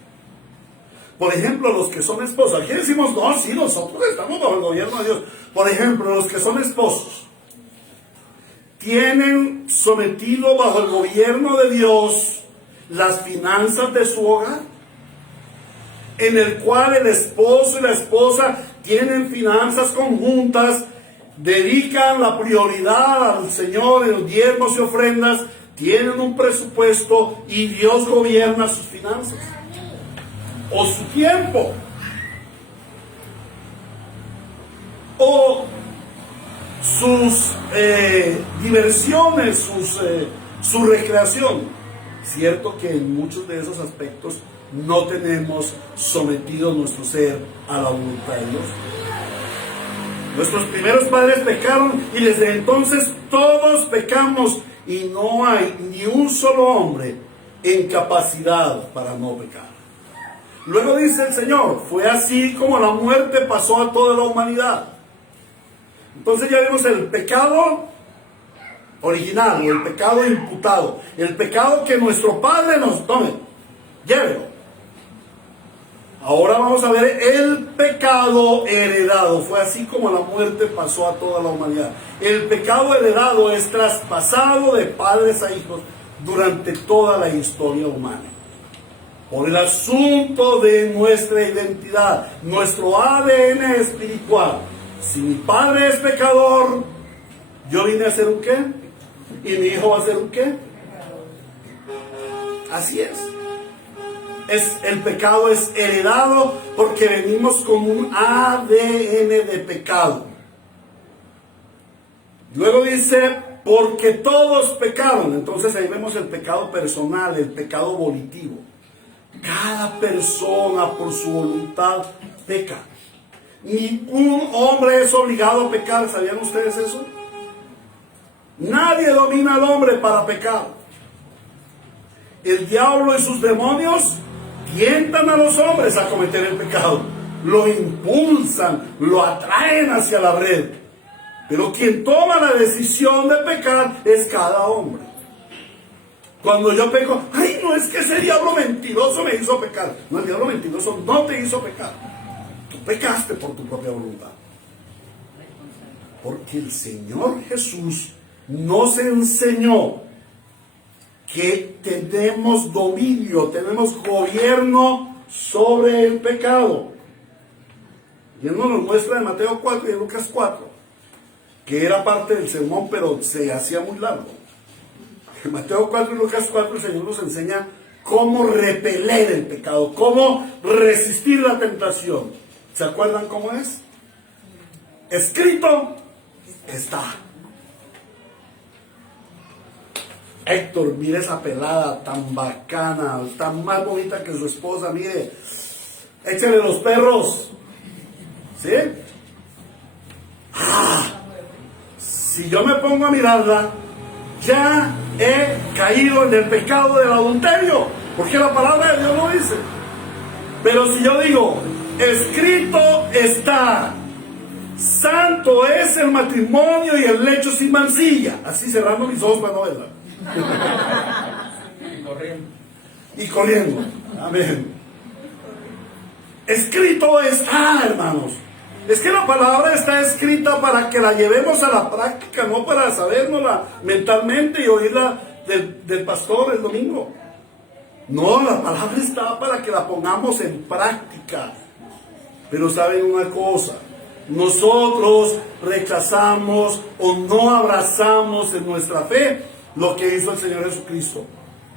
Por ejemplo, los que son esposos. Aquí decimos, no, sí, nosotros estamos bajo el gobierno de Dios. Por ejemplo, los que son esposos. Tienen sometido bajo el gobierno de Dios las finanzas de su hogar, en el cual el esposo y la esposa tienen finanzas conjuntas, dedican la prioridad al Señor en los diezmos y ofrendas, tienen un presupuesto y Dios gobierna sus finanzas o su tiempo o sus diversiones, su recreación. Cierto que en muchos de esos aspectos no tenemos sometido nuestro ser a la voluntad de Dios. Nuestros primeros padres pecaron y desde entonces todos pecamos y no hay ni un solo hombre en capacidad para no pecar. Luego dice el Señor, fue así como la muerte pasó a toda la humanidad. Entonces ya vimos el pecado original, o el pecado imputado, el pecado que nuestro Padre nos tome, llévelo. Ahora vamos a ver el pecado heredado. Fue así como la muerte pasó a toda la humanidad. El pecado heredado es traspasado de padres a hijos durante toda la historia humana. Por el asunto de nuestra identidad, nuestro ADN espiritual. Si mi padre es pecador, ¿yo vine a ser un qué? y mi hijo va a ser un ¿qué? Así es. El pecado es heredado porque venimos con un ADN de pecado. Luego dice, porque todos pecaron. Entonces ahí vemos el pecado personal, el pecado volitivo. Cada persona por su voluntad peca. Ningún hombre es obligado a pecar. ¿Sabían ustedes eso? Nadie domina al hombre para pecar. El diablo y sus demonios tientan a los hombres a cometer el pecado. Lo impulsan, lo atraen hacia la red. Pero quien toma la decisión de pecar es cada hombre. Cuando yo peco, ay, no, es que ese diablo mentiroso me hizo pecar. No, el diablo mentiroso no te hizo pecar. Tú pecaste por tu propia voluntad. Porque el Señor Jesús nos enseñó que tenemos dominio, tenemos gobierno sobre el pecado. Y Él nos lo muestra en Mateo 4 y en Lucas 4, que era parte del sermón, pero se hacía muy largo. En Mateo 4 y Lucas 4 el Señor nos enseña cómo repeler el pecado, cómo resistir la tentación. ¿Se acuerdan cómo es? Escrito está. Héctor, mire esa pelada tan bacana, tan más bonita que su esposa, mire, échale los perros, ¿sí? Si yo me pongo a mirarla, ya he caído en el pecado del adulterio, porque la palabra de Dios lo dice. Pero si yo digo, escrito está, santo es el matrimonio y el lecho sin mancilla, así cerrando mis ojos para no verla. Y corriendo. Amén. Escrito está, hermanos. Es que la palabra está escrita para que la llevemos a la práctica, no para sabérnosla mentalmente y oírla del pastor el domingo. No, la palabra está para que la pongamos en práctica. Pero saben una cosa, nosotros rechazamos o no abrazamos en nuestra fe lo que hizo el Señor Jesucristo,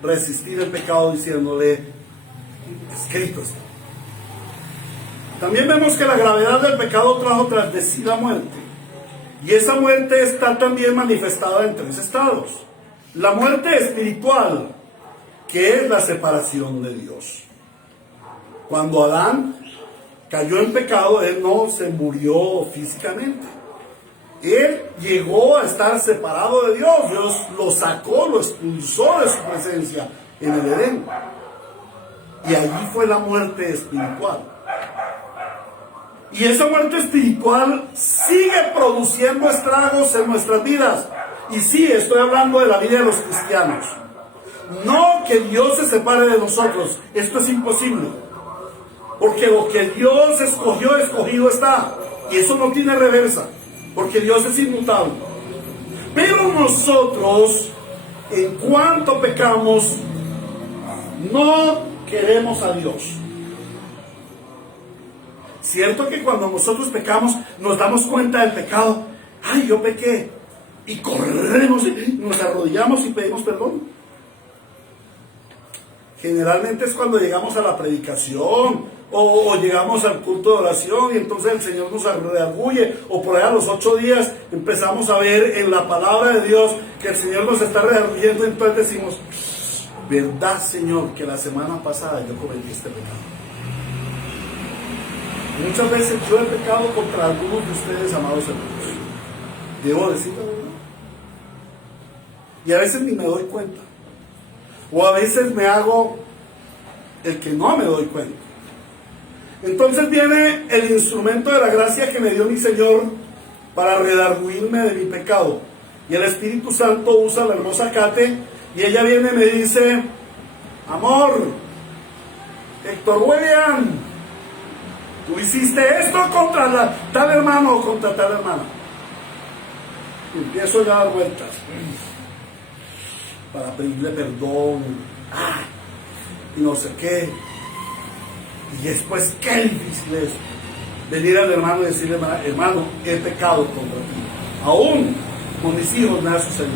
resistir el pecado diciéndole, escrito está. También vemos que la gravedad del pecado trajo tras de sí la muerte. Y esa muerte está también manifestada en tres estados. La muerte espiritual, que es la separación de Dios. Cuando Adán cayó en pecado, él no se murió físicamente. Él llegó a estar separado de Dios. Dios lo sacó, lo expulsó de su presencia en el Edén. Y allí fue la muerte espiritual. Y esa muerte espiritual sigue produciendo estragos en nuestras vidas. Y sí, estoy hablando de la vida de los cristianos. No que Dios se separe de nosotros. Esto es imposible. Porque lo que Dios escogió, escogido está. Y eso no tiene reversa. Porque Dios es inmutable. Pero nosotros, en cuanto pecamos, no queremos a Dios. Cierto que cuando nosotros pecamos, nos damos cuenta del pecado. Ay, yo pequé. Y corremos, y nos arrodillamos y pedimos perdón. Generalmente es cuando llegamos a la predicación o llegamos al culto de oración y entonces el Señor nos redarguye, o por allá a los 8 días empezamos a ver en la palabra de Dios que el Señor nos está redarguyendo, entonces decimos, ¿verdad, Señor, que la semana pasada yo cometí este pecado? Muchas veces yo he pecado contra algunos de ustedes, amados hermanos. Debo decirlo, ¿verdad? Y a veces ni me doy cuenta. O a veces me hago el que no me doy cuenta. Entonces viene el instrumento de la gracia que me dio mi Señor para redarguirme de mi pecado. Y el Espíritu Santo usa la hermosa Kate y ella viene y me dice, amor, Héctor William, tú hiciste esto contra tal hermano o contra tal hermana. Y empiezo ya a dar vueltas para pedirle perdón, y no sé qué. Y después, qué difícil es venir al hermano y decirle, hermano, he pecado contra ti. Aún con mis hijos me ha sucedido.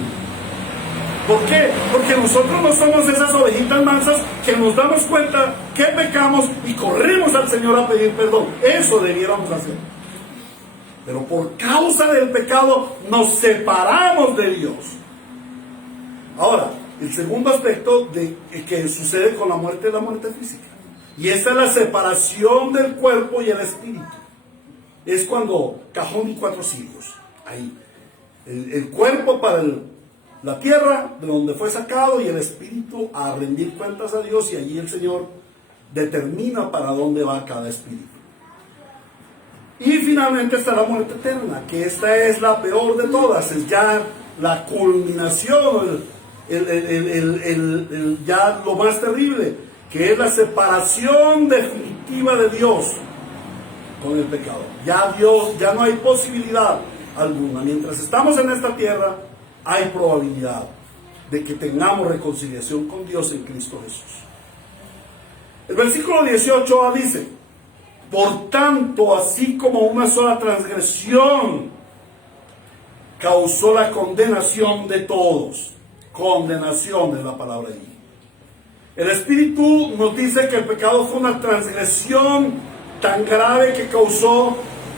¿Por qué? Porque nosotros no somos esas ovejitas mansas que nos damos cuenta que pecamos y corremos al Señor a pedir perdón. Eso debiéramos hacer. Pero por causa del pecado nos separamos de Dios. Ahora, el segundo aspecto que sucede con la muerte es la muerte física. Y esta es la separación del cuerpo y el espíritu. Es cuando cajón y 4 siglos. Ahí. El cuerpo para la tierra, de donde fue sacado, y el espíritu a rendir cuentas a Dios, y allí el Señor determina para dónde va cada espíritu. Y finalmente está la muerte eterna, que esta es la peor de todas, es ya la culminación, ya lo más terrible, que es la separación definitiva de Dios con el pecado. Ya no hay posibilidad alguna. Mientras estamos en esta tierra, hay probabilidad de que tengamos reconciliación con Dios en Cristo Jesús. El versículo 18 dice: por tanto, así como una sola transgresión causó la condenación de todos. Condenación es la palabra ahí. El Espíritu nos dice que el pecado fue una transgresión tan grave que causó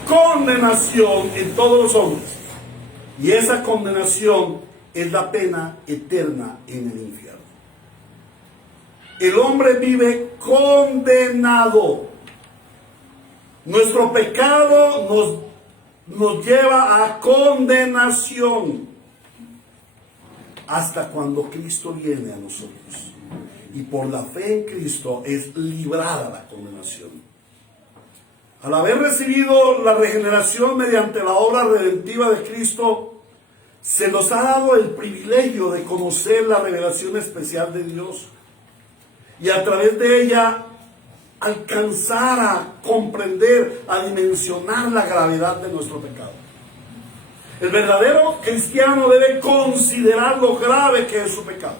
condenación en todos los hombres. Y esa condenación es la pena eterna en el infierno. El hombre vive condenado. Nuestro pecado nos lleva a condenación hasta cuando Cristo viene a nosotros. Y por la fe en Cristo es librada la condenación. Al haber recibido la regeneración mediante la obra redentiva de Cristo, se nos ha dado el privilegio de conocer la revelación especial de Dios y a través de ella alcanzar a comprender, a dimensionar la gravedad de nuestro pecado. El verdadero cristiano debe considerar lo grave que es su pecado.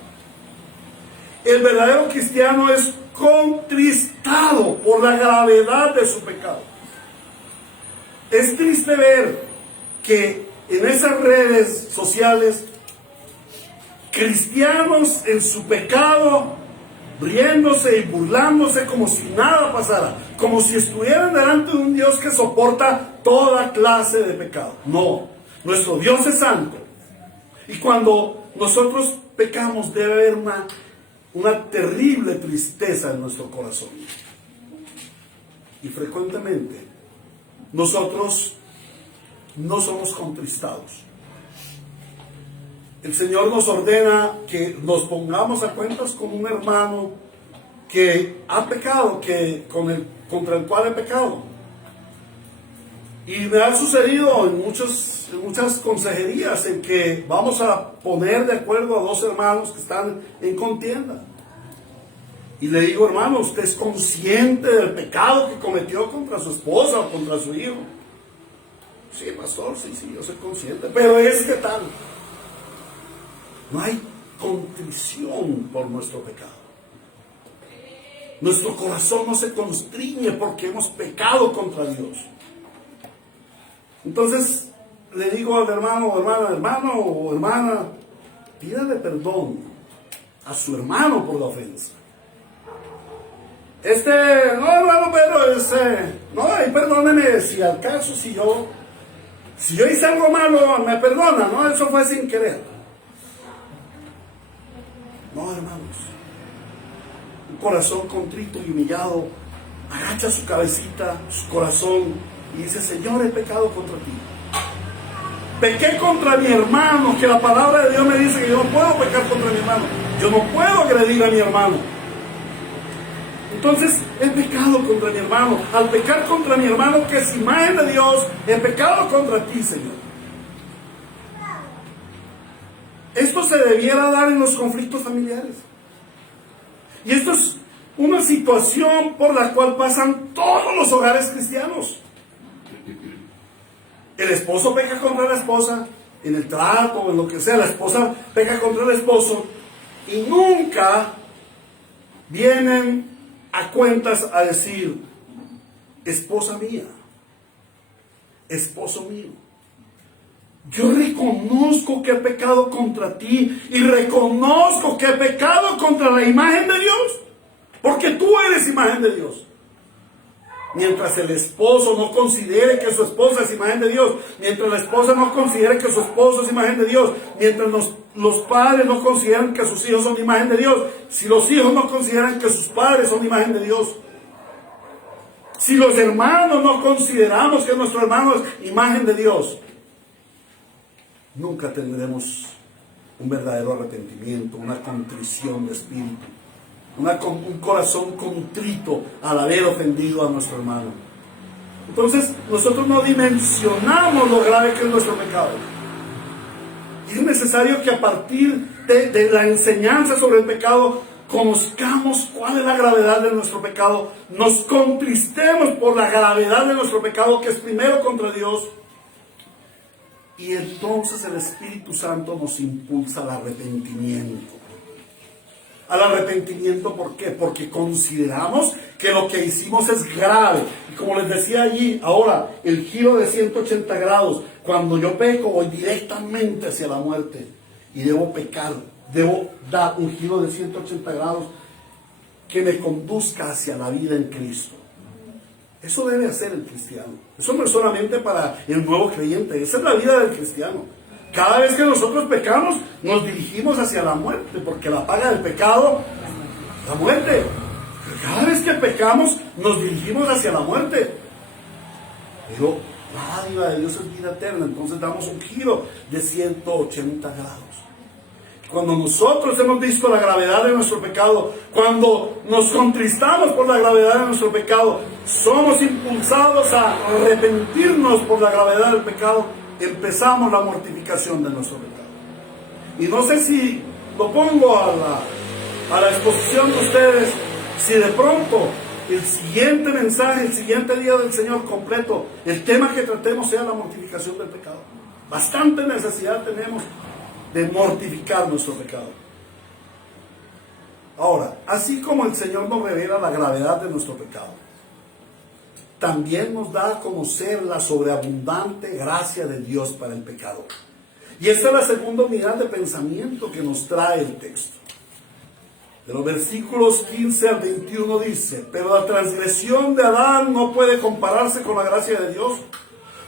El verdadero cristiano es contristado por la gravedad de su pecado. Es triste ver que en esas redes sociales, cristianos en su pecado, riéndose y burlándose como si nada pasara, como si estuvieran delante de un Dios que soporta toda clase de pecado. No, nuestro Dios es santo. Y cuando nosotros pecamos debe haber una terrible tristeza en nuestro corazón. Y frecuentemente nosotros no somos contristados. El Señor nos ordena que nos pongamos a cuentas con un hermano que ha pecado, contra el cual he pecado. Y me ha sucedido en muchas consejerías en que vamos a poner de acuerdo a dos hermanos que están en contienda. Y le digo: hermano, ¿usted es consciente del pecado que cometió contra su esposa o contra su hijo? Sí, pastor, sí, yo soy consciente. Pero ¿qué tal? No hay contrición por nuestro pecado. Nuestro corazón no se constriñe porque hemos pecado contra Dios. Entonces le digo al hermano o hermana, pídale perdón a su hermano por la ofensa. No, hermano Pedro, no, y perdóneme si al caso, si yo hice algo malo, me perdona, no, eso fue sin querer. No, hermanos, un corazón contrito y humillado agacha su cabecita, su corazón, y dice: Señor, he pecado contra ti. Pequé contra mi hermano, que la palabra de Dios me dice que yo no puedo pecar contra mi hermano. Yo no puedo agredir a mi hermano. Entonces, he pecado contra mi hermano. Al pecar contra mi hermano, que es imagen de Dios, he pecado contra ti, Señor. Esto se debiera dar en los conflictos familiares. Y esto es una situación por la cual pasan todos los hogares cristianos. El esposo peca contra la esposa, en el trato o en lo que sea, la esposa peca contra el esposo, y nunca vienen a cuentas a decir: esposa mía, esposo mío, Yo reconozco que he pecado contra ti y reconozco que he pecado contra la imagen de Dios, porque tú eres imagen de Dios. Mientras el esposo no considere que su esposa es imagen de Dios, mientras la esposa no considere que su esposo es imagen de Dios, mientras los padres no consideran que sus hijos son imagen de Dios, si los hijos no consideran que sus padres son imagen de Dios, si los hermanos no consideramos que nuestro hermano es imagen de Dios, nunca tendremos un verdadero arrepentimiento, una contrición de espíritu, un corazón contrito al haber ofendido a nuestro hermano. Entonces nosotros no dimensionamos lo grave que es nuestro pecado. Y es necesario que a partir de la enseñanza sobre el pecado conozcamos cuál es la gravedad de nuestro pecado, nos contristemos por la gravedad de nuestro pecado, que es primero contra Dios, y entonces el Espíritu Santo nos impulsa al arrepentimiento. Al arrepentimiento, ¿por qué? Porque consideramos que lo que hicimos es grave. Y como les decía allí, ahora, el giro de 180 grados, cuando yo peco, voy directamente hacia la muerte. Y debo pecar, debo dar un giro de 180 grados que me conduzca hacia la vida en Cristo. Eso debe hacer el cristiano. Eso no es solamente para el nuevo creyente, esa es la vida del cristiano. Cada vez que nosotros pecamos, nos dirigimos hacia la muerte, porque la paga del pecado es la muerte. Cada vez que pecamos, nos dirigimos hacia la muerte. Pero la dádiva de Dios es vida eterna, entonces damos un giro de 180 grados. Cuando nosotros hemos visto la gravedad de nuestro pecado, cuando nos contristamos por la gravedad de nuestro pecado, somos impulsados a arrepentirnos por la gravedad del pecado, empezamos la mortificación de nuestro pecado. Y no sé si lo pongo a la exposición de ustedes, si de pronto el siguiente mensaje, el siguiente día del Señor completo, el tema que tratemos sea la mortificación del pecado. Bastante necesidad tenemos de mortificar nuestro pecado. Ahora, así como el Señor nos revela la gravedad de nuestro pecado, también nos da a conocer la sobreabundante gracia de Dios para el pecado. Y esta es la segunda unidad de pensamiento que nos trae el texto. De los versículos 15 al 21 dice: pero la transgresión de Adán no puede compararse con la gracia de Dios,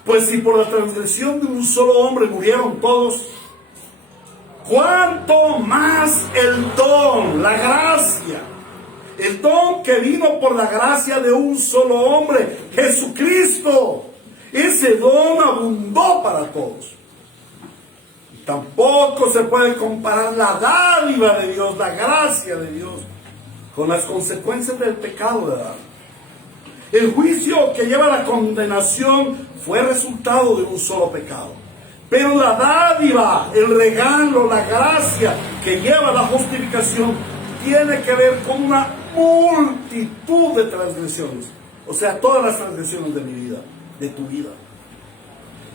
pues si por la transgresión de un solo hombre murieron todos, ¿cuánto más el don, la gracia? El don que vino por la gracia de un solo hombre, Jesucristo. Ese don abundó para todos. Y tampoco se puede comparar la dádiva de Dios, la gracia de Dios, con las consecuencias del pecado de Adán. El juicio que lleva a la condenación fue resultado de un solo pecado. Pero la dádiva, el regalo, la gracia que lleva a la justificación tiene que ver con una multitud de transgresiones. O sea, todas las transgresiones de mi vida, de tu vida.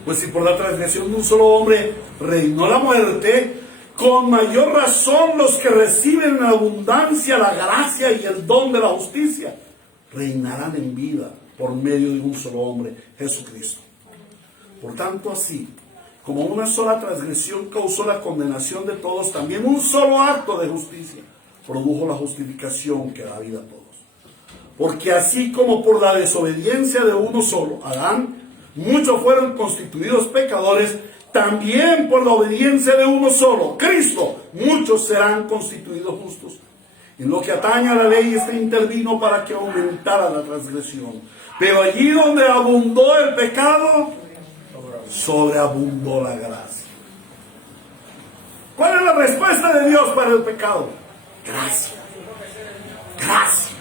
Pues si por la transgresión de un solo hombre reinó la muerte, con mayor razón los que reciben en abundancia la gracia y el don de la justicia reinarán en vida por medio de un solo hombre, Jesucristo. Por tanto, así como una sola transgresión causó la condenación de todos, también un solo acto de justicia produjo la justificación que da vida a todos. Porque así como por la desobediencia de uno solo, Adán, muchos fueron constituidos pecadores, también por la obediencia de uno solo, Cristo, muchos serán constituidos justos. En lo que atañe a la ley, este intervino para que aumentara la transgresión. Pero allí donde abundó el pecado, sobreabundó la gracia. ¿Cuál es la respuesta de Dios para el pecado? Gracia. Gracia.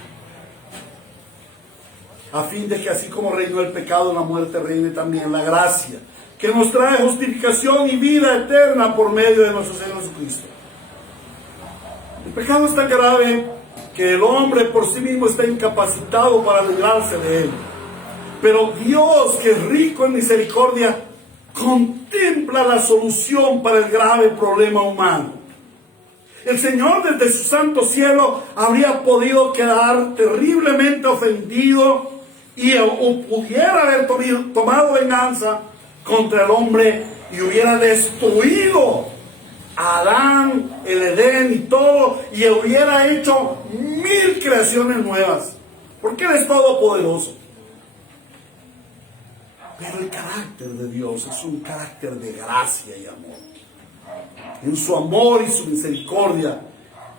A fin de que así como reinó el pecado en la muerte, reine también la gracia, que nos trae justificación y vida eterna por medio de nuestro Señor Jesucristo. El pecado es tan grave que el hombre por sí mismo está incapacitado para librarse de él. Pero Dios, que es rico en misericordia, contempla la solución para el grave problema humano. El Señor desde su santo cielo habría podido quedar terriblemente ofendido y o pudiera haber tomado venganza contra el hombre y hubiera destruido a Adán, el Edén y todo, y hubiera hecho 1000 creaciones nuevas, porque Él es todopoderoso. Pero el carácter de Dios es un carácter de gracia y amor. En su amor y su misericordia,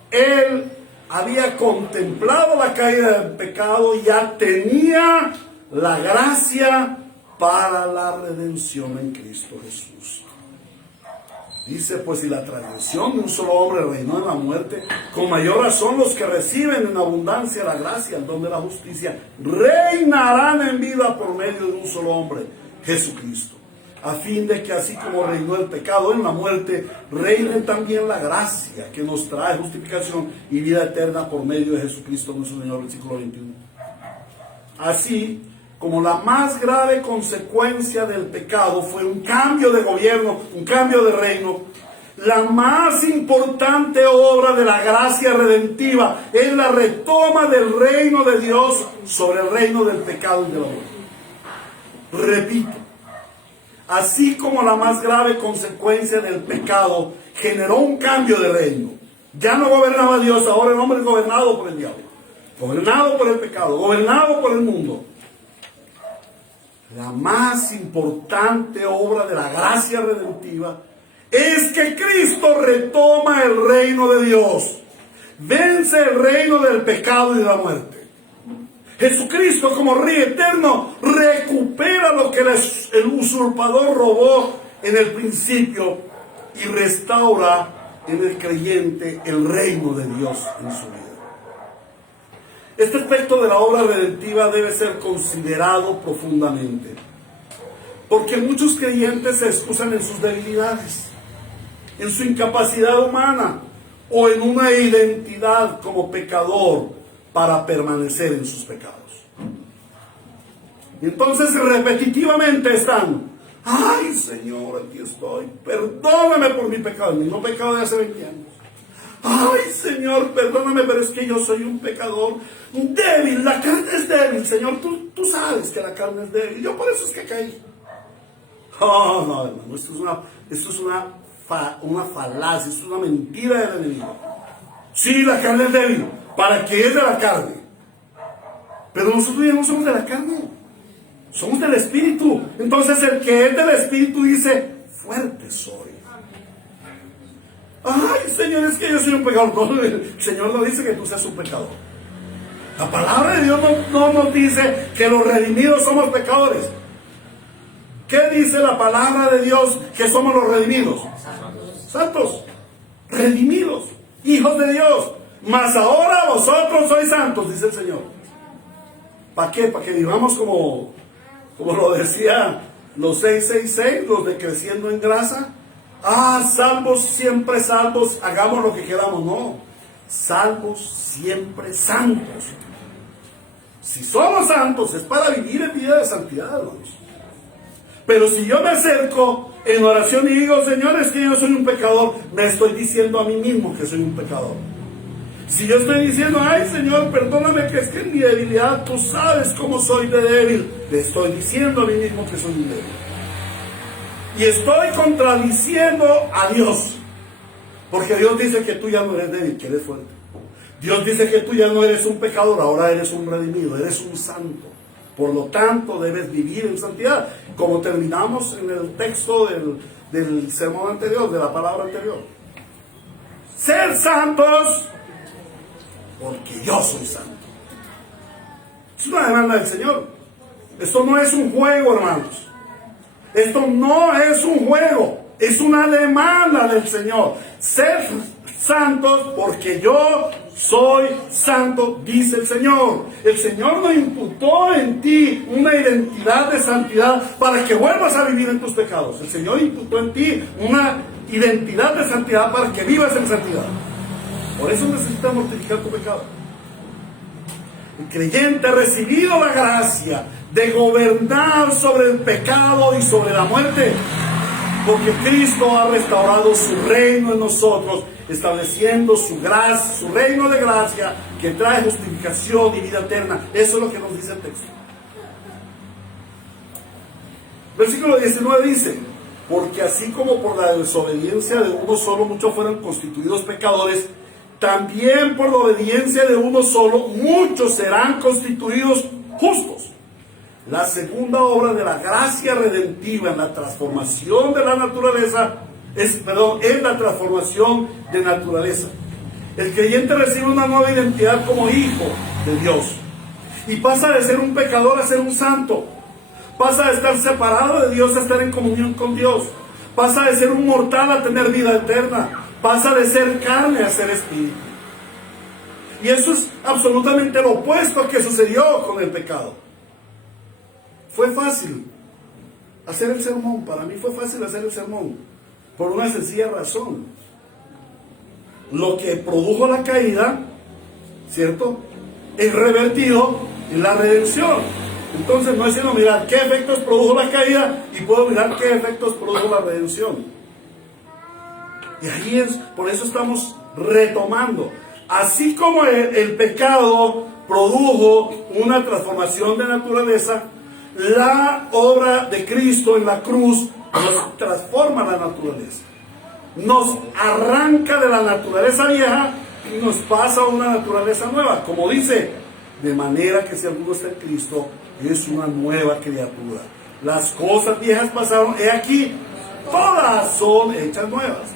Él había contemplado la caída del pecado y ya tenía la gracia para la redención en Cristo Jesús. Dice, pues si la transgresión de un solo hombre reinó en la muerte, con mayor razón los que reciben en abundancia la gracia, el don de la justicia, reinarán en vida por medio de un solo hombre, Jesucristo. A fin de que así como reinó el pecado en la muerte, reine también la gracia que nos trae justificación y vida eterna por medio de Jesucristo nuestro Señor, versículo 21. Así como la más grave consecuencia del pecado fue un cambio de gobierno, un cambio de reino, la más importante obra de la gracia redentiva es la retoma del reino de Dios sobre el reino del pecado y de la muerte. Repito, así como la más grave consecuencia del pecado generó un cambio de reino, ya no gobernaba Dios, ahora el hombre es gobernado por el diablo, gobernado por el pecado, gobernado por el mundo. La más importante obra de la gracia redentiva es que Cristo retoma el reino de Dios, vence el reino del pecado y de la muerte. Jesucristo, como Rey eterno, recupera lo que el usurpador robó en el principio y restaura en el creyente el reino de Dios en su vida. Este aspecto de la obra redentiva debe ser considerado profundamente, porque muchos creyentes se excusan en sus debilidades, en su incapacidad humana o en una identidad como pecador para permanecer en sus pecados. Y entonces repetitivamente están: ay Señor, aquí estoy, perdóname por mi pecado, el mismo pecado de hace 20 años. Ay Señor, perdóname, pero es que yo soy un pecador débil, la carne es débil, Señor, tú sabes que la carne es débil, yo por eso es que caí. Oh, no, hermano, esto es una falacia, esto es una mentira del enemigo. Sí, la carne es débil, para que es de la carne, pero nosotros ya no somos de la carne, somos del Espíritu. Entonces el que es del Espíritu dice: fuerte soy. Ay Señor, es que yo soy un pecador. No, el Señor no dice que tú seas un pecador. La palabra de Dios no nos dice que los redimidos somos pecadores. ¿Qué dice la palabra de Dios que somos los redimidos? Santos, redimidos, hijos de Dios. Mas ahora vosotros sois santos, dice el Señor. ¿Para qué? Para que vivamos como lo decía los 666, los de creciendo en grasa. Ah, salvos, siempre salvos, hagamos lo que queramos. No, salvos, siempre santos. Si somos santos es para vivir en vida de santidad, hermanos. Pero si yo me acerco en oración y digo: Señor, es que yo soy un pecador, me estoy diciendo a mí mismo que soy un pecador. Si yo estoy diciendo: ay Señor, perdóname, que es que en mi debilidad tú sabes cómo soy de débil, le estoy diciendo a mí mismo que soy un débil. Y estoy contradiciendo a Dios, porque Dios dice que tú ya no eres débil, que eres fuerte. Dios dice que tú ya no eres un pecador, ahora eres un redimido, eres un santo. Por lo tanto, debes vivir en santidad, como terminamos en el texto del sermón anterior, de la palabra anterior. Ser santos, porque yo soy santo. Es una demanda del Señor. Esto no es un juego, hermanos. Esto no es un juego, es una demanda del Señor. Ser santos porque yo soy santo, dice el Señor. El Señor no imputó en ti una identidad de santidad para que vuelvas a vivir en tus pecados. El Señor imputó en ti una identidad de santidad para que vivas en santidad. Por eso necesitas mortificar tu pecado. El creyente ha recibido la gracia de gobernar sobre el pecado y sobre la muerte, porque Cristo ha restaurado su reino en nosotros, estableciendo su gracia, su reino de gracia que trae justificación y vida eterna. Eso es lo que nos dice el texto. Versículo 19 dice: Porque así como por la desobediencia de uno solo muchos fueron constituidos pecadores, también por la obediencia de uno solo muchos serán constituidos justos. La segunda obra de la gracia redentiva en la transformación de la naturaleza es la transformación de naturaleza. El creyente recibe una nueva identidad como hijo de Dios y pasa de ser un pecador a ser un santo. Pasa de estar separado de Dios a estar en comunión con Dios. Pasa de ser un mortal a tener vida eterna. Pasa de ser carne a ser espíritu. Y eso es absolutamente lo opuesto que sucedió con el pecado. Fue fácil hacer el sermón. Para mí fue fácil hacer el sermón. Por una sencilla razón. Lo que produjo la caída, ¿cierto?, es revertido en la redención. Entonces no es sino mirar qué efectos produjo la caída y puedo mirar qué efectos produjo la redención. Y ahí es, por eso estamos retomando. Así como el pecado produjo una transformación de naturaleza, la obra de Cristo en la cruz nos transforma la naturaleza. Nos arranca de la naturaleza vieja y nos pasa a una naturaleza nueva. Como dice, de manera que si alguno está en Cristo, es una nueva criatura. Las cosas viejas pasaron, he aquí, todas son hechas nuevas.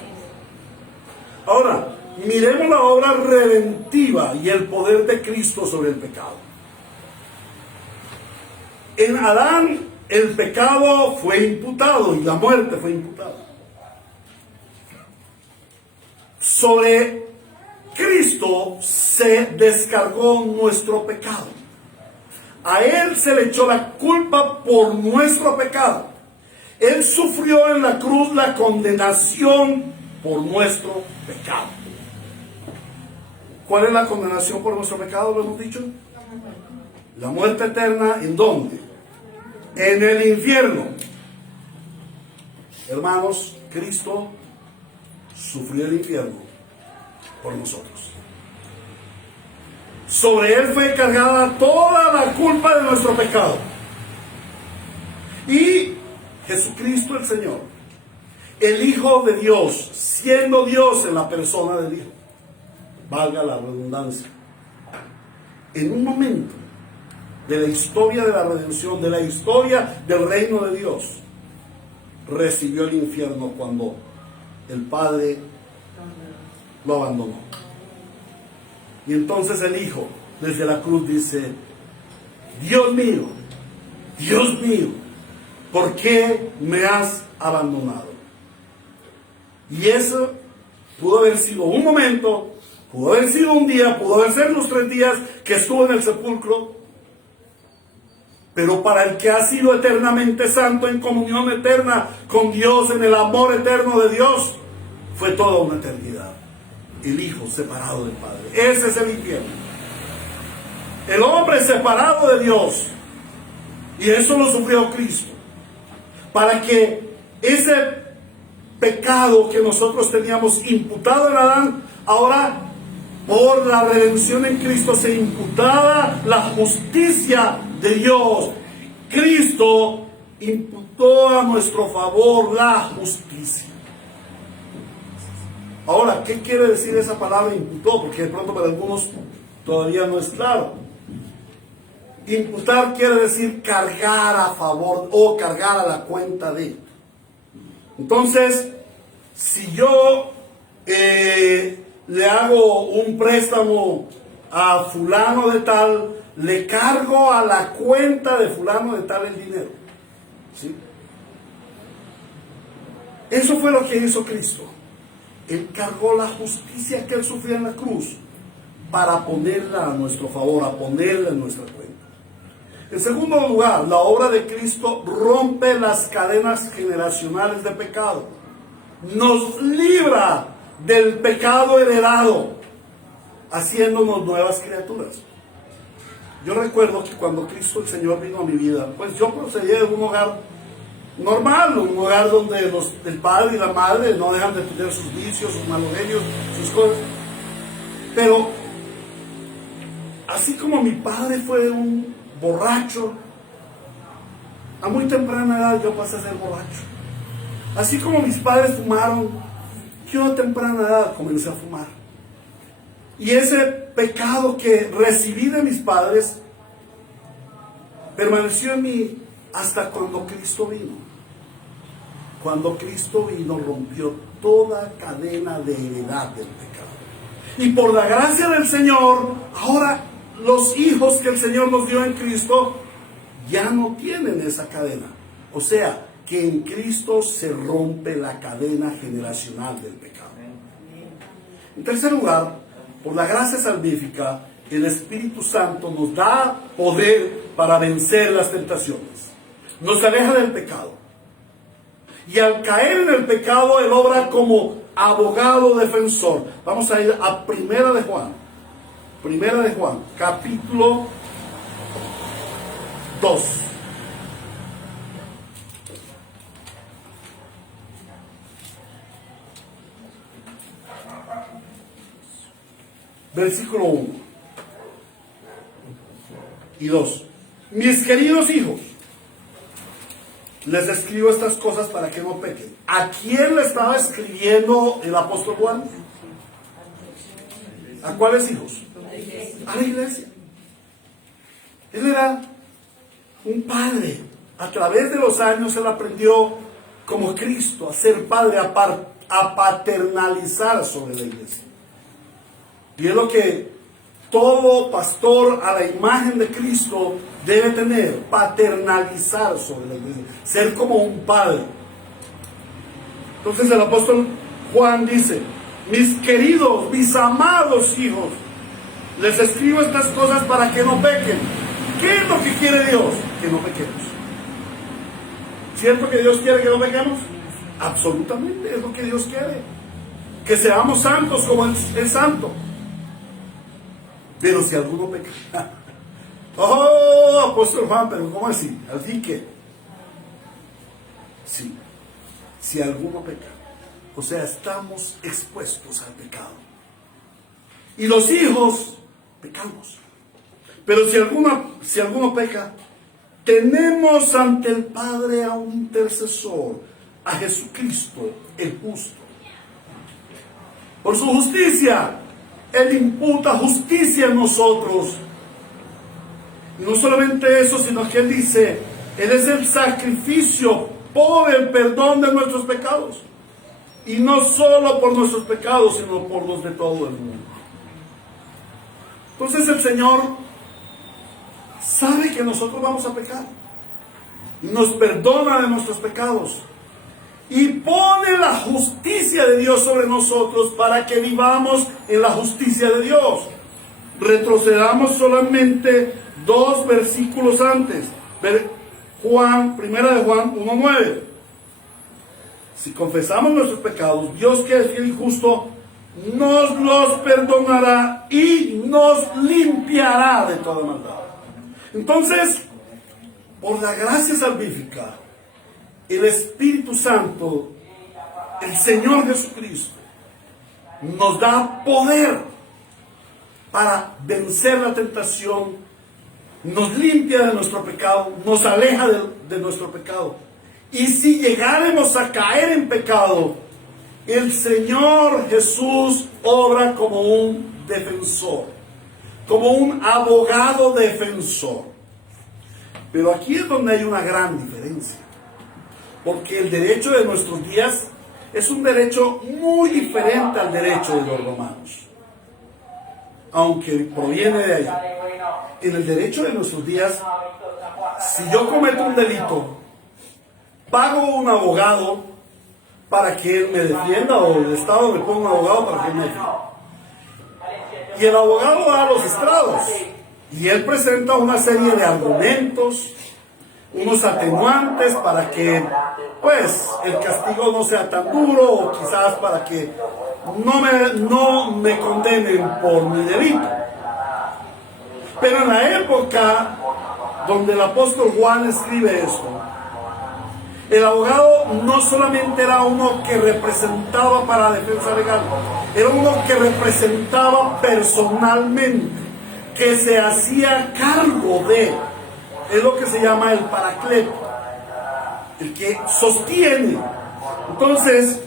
Ahora, miremos la obra redentiva y el poder de Cristo sobre el pecado. En Adán el pecado fue imputado y la muerte fue imputada. Sobre Cristo se descargó nuestro pecado. A Él se le echó la culpa por nuestro pecado. Él sufrió en la cruz la condenación por nuestro pecado. ¿Cuál es la condenación por nuestro pecado? Lo hemos dicho. La muerte eterna, ¿en dónde? En el infierno. Hermanos, Cristo sufrió el infierno por nosotros. Sobre Él fue cargada toda la culpa de nuestro pecado. Y Jesucristo el Señor, el Hijo de Dios, siendo Dios en la persona del Hijo, valga la redundancia, en un momento de la historia de la redención, de la historia del reino de Dios, recibió el infierno cuando el Padre lo abandonó. Y entonces el Hijo desde la cruz dice: Dios mío, ¿por qué me has abandonado? Y eso pudo haber sido un momento, pudo haber sido un día, pudo haber sido los 3 días que estuvo en el sepulcro. Pero para el que ha sido eternamente santo, en comunión eterna con Dios, en el amor eterno de Dios, fue toda una eternidad. El Hijo separado del Padre. Ese es el infierno. El hombre separado de Dios. Y eso lo sufrió Cristo. Para que ese pecado que nosotros teníamos imputado en Adán, ahora por la redención en Cristo se imputaba la justicia de Dios. Cristo imputó a nuestro favor la justicia. Ahora, ¿qué quiere decir esa palabra imputó? Porque de pronto para algunos todavía no es claro. Imputar quiere decir cargar a favor o cargar a la cuenta de. Entonces, si yo le hago un préstamo a fulano de tal, le cargo a la cuenta de fulano de tal el dinero. ¿Sí? Eso fue lo que hizo Cristo. Él cargó la justicia que Él sufrió en la cruz para ponerla a nuestro favor, a ponerla en nuestra cuenta. En segundo lugar, la obra de Cristo rompe las cadenas generacionales de pecado. Nos libra del pecado heredado, haciéndonos nuevas criaturas. Yo recuerdo que cuando Cristo el Señor vino a mi vida, pues yo procedía de un hogar normal, un hogar donde el padre y la madre no dejan de tener sus vicios, sus malos genios, sus cosas. Pero así como mi padre fue un borracho, a muy temprana edad yo pasé a ser borracho. Así como mis padres fumaron, yo a temprana edad comencé a fumar. Y ese pecado que recibí de mis padres permaneció en mí hasta cuando Cristo vino. Cuando Cristo vino, rompió toda cadena de heredad del pecado. Y por la gracia del Señor, ahora los hijos que el Señor nos dio en Cristo ya no tienen esa cadena. O sea, que en Cristo se rompe la cadena generacional del pecado. En tercer lugar, por la gracia salvífica, el Espíritu Santo nos da poder para vencer las tentaciones. Nos aleja del pecado. Y al caer en el pecado, Él obra como abogado defensor. Vamos a ir a Primera de Juan. Primera de Juan, capítulo 2. Versículo 1 y 2. Mis queridos hijos, les escribo estas cosas para que no pequen. ¿A quién le estaba escribiendo el apóstol Juan? ¿A cuáles hijos? A la iglesia. Él era un padre. A través de los años él aprendió como Cristo a ser padre, a paternalizar sobre la iglesia. Y es lo que todo pastor a la imagen de Cristo debe tener, paternalizar sobre la iglesia, ser como un padre. Entonces el apóstol Juan dice: mis queridos, mis amados hijos, les escribo estas cosas para que no pequen. ¿Qué es lo que quiere Dios? Que no pequemos. ¿Cierto que Dios quiere que no pequemos? Absolutamente, es lo que Dios quiere. Que seamos santos como Él es santo. Pero si alguno peca, oh, apóstol Juan, pero ¿cómo así? Así que, sí, si alguno peca, o sea, estamos expuestos al pecado. Y los hijos pecamos. Pero si alguno peca, tenemos ante el Padre a un intercesor, a Jesucristo, el justo. Por su justicia, Él imputa justicia en nosotros. Y no solamente eso, sino que Él dice, Él es el sacrificio por el perdón de nuestros pecados. Y no solo por nuestros pecados, sino por los de todo el mundo. Entonces el Señor sabe que nosotros vamos a pecar. Y nos perdona de nuestros pecados. Y pone la justicia de Dios sobre nosotros para que vivamos en la justicia de Dios. Retrocedamos solamente 2 versículos antes. Primera de Juan 1:9. Si confesamos nuestros pecados, Dios, que es fiel y justo, nos los perdonará y nos limpiará de toda maldad. Entonces, por la gracia salvífica, el Espíritu Santo, el Señor Jesucristo, nos da poder para vencer la tentación, nos limpia de nuestro pecado, nos aleja de nuestro pecado. Y si llegáramos a caer en pecado, el Señor Jesús obra como un defensor, como un abogado defensor. Pero aquí es donde hay una gran diferencia. Porque el derecho de nuestros días es un derecho muy diferente al derecho de los romanos, aunque proviene de allá. En el derecho de nuestros días, si yo cometo un delito, pago un abogado para que él me defienda, o el Estado me ponga un abogado para que él me defienda. Y el abogado va a los estrados y él presenta una serie de argumentos, unos atenuantes para que pues el castigo no sea tan duro, o quizás para que no me condenen por mi delito. Pero en la época donde el apóstol Juan escribe eso, el abogado no solamente era uno que representaba para la defensa legal, era uno que representaba personalmente, que se hacía cargo de, es lo que se llama el paracleto, el que sostiene Entonces,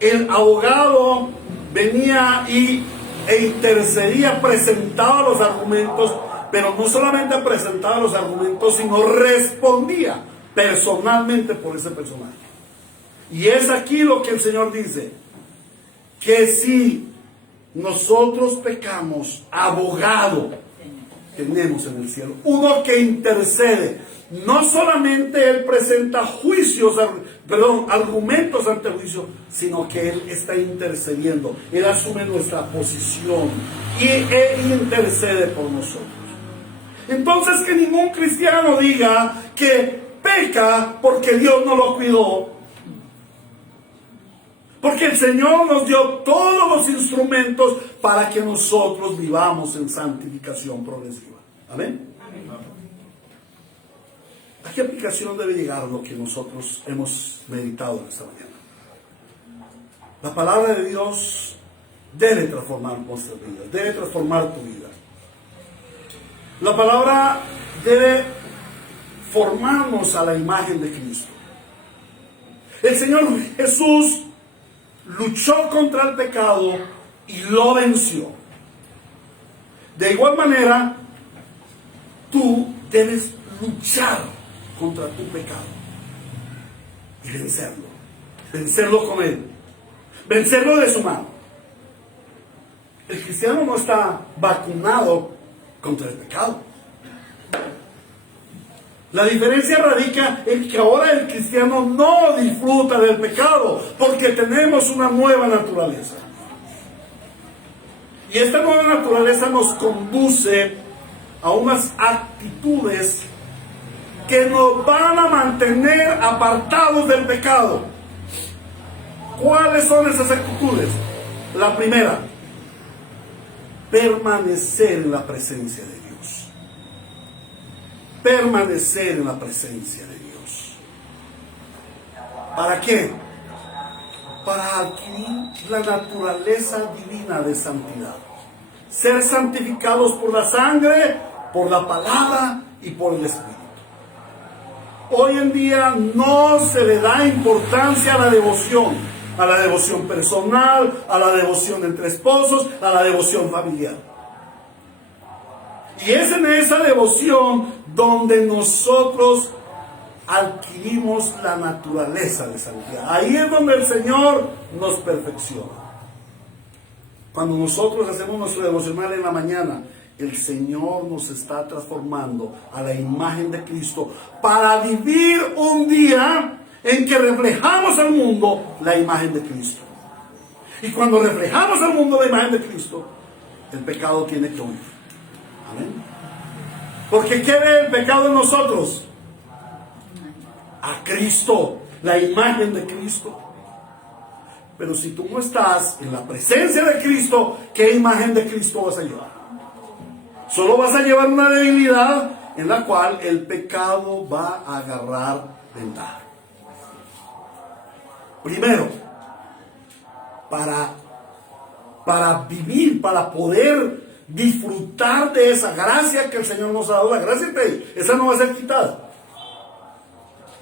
el abogado venía e intercedía, presentaba los argumentos, pero no solamente presentaba los argumentos, sino respondía personalmente por ese personaje. Y es aquí lo que el Señor dice, que si nosotros pecamos, abogado tenemos en el cielo, uno que intercede. No solamente Él presenta argumentos ante el juicio, sino que Él está intercediendo. Él asume nuestra posición y Él intercede por nosotros. Entonces, que ningún cristiano diga que peca porque Dios no lo cuidó. Porque el Señor nos dio todos los instrumentos para que nosotros vivamos en santificación progresiva. Amén. ¿A qué aplicación debe llegar lo que nosotros hemos meditado en esta mañana? La palabra de Dios debe transformar nuestras vidas, debe transformar tu vida. La palabra debe formarnos a la imagen de Cristo. El Señor Jesús luchó contra el pecado y lo venció. De igual manera, tú debes luchar contra tu pecado y vencerlo con Él, vencerlo de su mano. El cristiano no está vacunado contra el pecado. La diferencia radica en que ahora el cristiano no disfruta del pecado, porque tenemos una nueva naturaleza. Y esta nueva naturaleza nos conduce a unas actitudes que nos van a mantener apartados del pecado. ¿Cuáles son esas actitudes? La primera, permanecer en la presencia de Dios. Permanecer en la presencia de Dios. ¿Para qué? Para adquirir la naturaleza divina de santidad. Ser santificados por la sangre, por la palabra y por el Espíritu. Hoy en día no se le da importancia a la devoción personal, a la devoción entre esposos, a la devoción familiar. Y es en esa devoción donde nosotros adquirimos la naturaleza de santidad. Ahí es donde el Señor nos perfecciona. Cuando nosotros hacemos nuestro devocional en la mañana, el Señor nos está transformando a la imagen de Cristo para vivir un día en que reflejamos al mundo la imagen de Cristo. Y cuando reflejamos al mundo la imagen de Cristo, el pecado tiene que huir. Amén. Porque ¿qué ve el pecado en nosotros? A Cristo, la imagen de Cristo. Pero si tú no estás en la presencia de Cristo, ¿qué imagen de Cristo vas a llevar? Solo vas a llevar una debilidad en la cual el pecado va a agarrar ventaja. Primero, para vivir, para poder disfrutar de esa gracia que el Señor nos ha dado, la gracia está ahí, esa no va a ser quitada.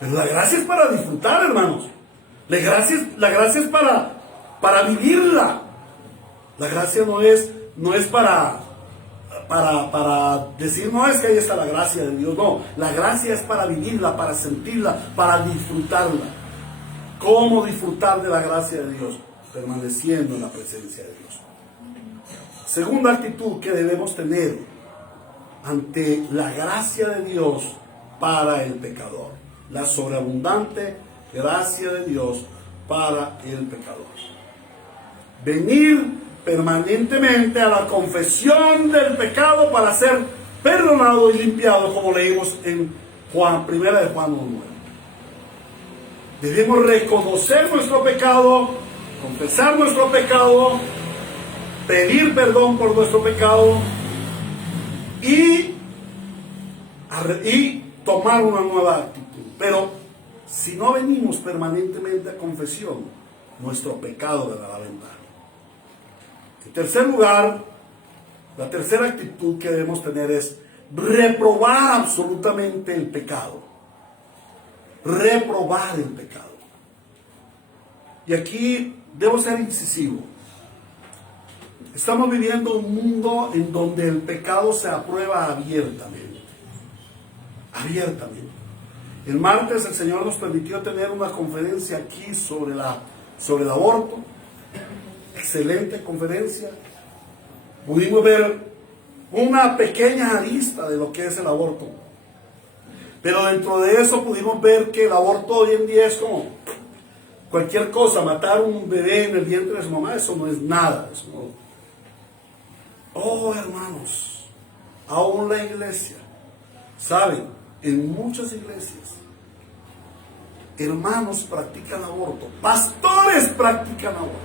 Pero la gracia es para disfrutar, hermanos. La gracia es para vivirla. La gracia no es para decir, no es que ahí está la gracia de Dios. No, la gracia es para vivirla, para sentirla, para disfrutarla. ¿Cómo disfrutar de la gracia de Dios? Permaneciendo en la presencia de Dios. Segunda actitud que debemos tener ante la gracia de Dios para el pecador. La sobreabundante gracia de Dios para el pecador. Venir permanentemente a la confesión del pecado para ser perdonado y limpiado, como leímos en primera de Juan 1:9. Debemos reconocer nuestro pecado, confesar nuestro pecado, pedir perdón por nuestro pecado y tomar una nueva actitud. Pero si no venimos permanentemente a confesión, nuestro pecado le dará ventaja. En tercer lugar, la tercera actitud que debemos tener es reprobar absolutamente el pecado. Reprobar el pecado. Y aquí debo ser incisivo. Estamos viviendo un mundo en donde el pecado se aprueba abiertamente. Abiertamente. El martes el Señor nos permitió tener una conferencia aquí sobre el aborto. Excelente conferencia. Pudimos ver una pequeña arista de lo que es el aborto. Pero dentro de eso pudimos ver que el aborto hoy en día es como cualquier cosa. Matar un bebé en el vientre de su mamá, eso no es nada. Eso no. Oh, hermanos, aún la iglesia, ¿saben? En muchas iglesias, hermanos practican aborto, pastores practican aborto.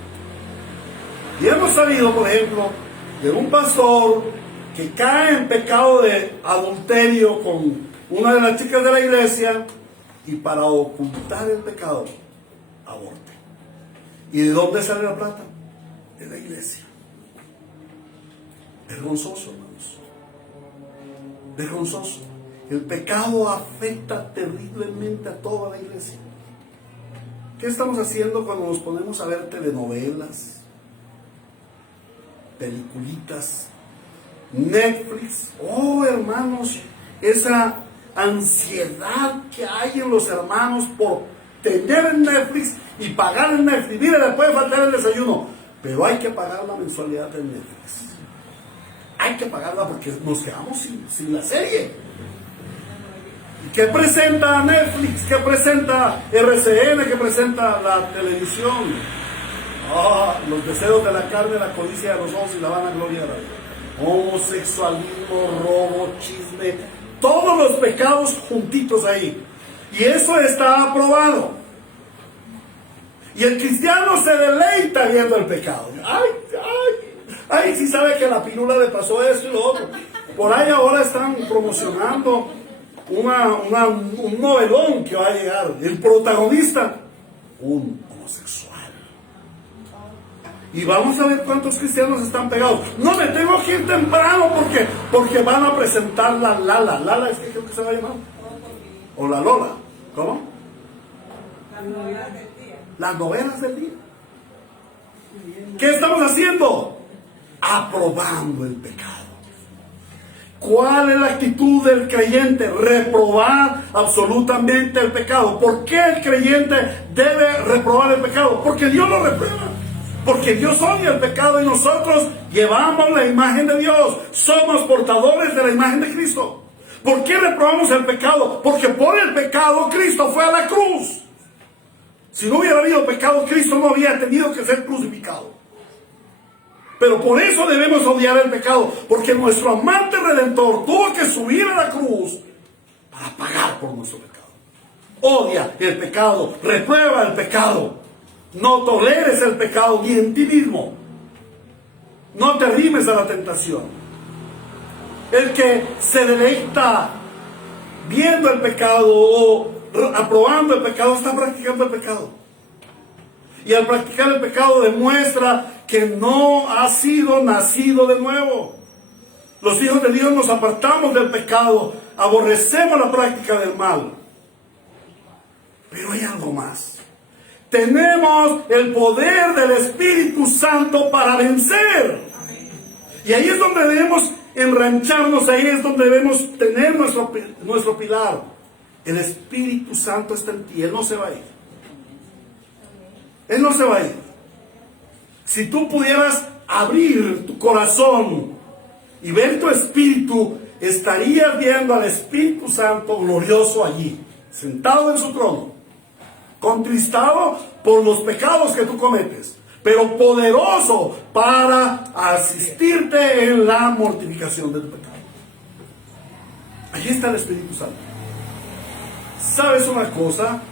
Y hemos sabido, por ejemplo, de un pastor que cae en pecado de adulterio con una de las chicas de la iglesia y para ocultar el pecado, aborta. ¿Y de dónde sale la plata? De la iglesia. Vergonzoso, hermanos. Vergonzoso. El pecado afecta terriblemente a toda la iglesia. ¿Qué estamos haciendo cuando nos ponemos a ver telenovelas, peliculitas, Netflix? Oh, hermanos, esa ansiedad que hay en los hermanos por tener en Netflix y pagar en Netflix. Mire, le puede faltar el desayuno, pero hay que pagar la mensualidad de Netflix. Hay que pagarla porque nos quedamos sin la serie. ¿Y qué presenta Netflix? ¿Qué presenta RCN? ¿Qué presenta la televisión? Los deseos de la carne, la codicia de los ojos y la vanagloria de la vida. Homosexualismo, robo, chisme, todos los pecados juntitos ahí. Y eso está aprobado. Y el cristiano se deleita viendo el pecado. Ay, si sabe que la pílula le pasó esto y lo otro. Por ahí ahora están promocionando un novelón que va a llegar. El protagonista, un homosexual. Y vamos a ver cuántos cristianos están pegados. No me tengo que ir temprano porque van a presentar la Lala. Lala es que creo que se va a llamar. O la Lola. ¿Cómo? Las novelas del día. Las novelas del día. ¿Qué estamos haciendo? Aprobando el pecado. ¿Cuál es la actitud del creyente? Reprobar absolutamente el pecado. ¿Por qué el creyente debe reprobar el pecado? Porque Dios lo reprueba. Porque Dios odia el pecado y nosotros llevamos la imagen de Dios. Somos portadores de la imagen de Cristo. ¿Por qué reprobamos el pecado? Porque por el pecado Cristo fue a la cruz. Si no hubiera habido pecado, Cristo no había tenido que ser crucificado. Pero por eso debemos odiar el pecado, porque nuestro amante redentor tuvo que subir a la cruz para pagar por nuestro pecado. Odia el pecado, reprueba el pecado. No toleres el pecado ni en ti mismo. No te arrimes a la tentación. El que se deleita viendo el pecado o aprobando el pecado está practicando el pecado. Y al practicar el pecado demuestra que no ha sido nacido de nuevo. Los hijos de Dios nos apartamos del pecado, aborrecemos la práctica del mal. Pero hay algo más. Tenemos el poder del Espíritu Santo para vencer. Y ahí es donde debemos enrancharnos, ahí es donde debemos tener nuestro pilar. El Espíritu Santo está en ti, Él no se va a ir. Él no se va a ir. Si tú pudieras abrir tu corazón y ver tu espíritu, estarías viendo al Espíritu Santo glorioso allí, sentado en su trono, contristado por los pecados que tú cometes, pero poderoso para asistirte en la mortificación de tu pecado. Allí está el Espíritu Santo. ¿Sabes una cosa?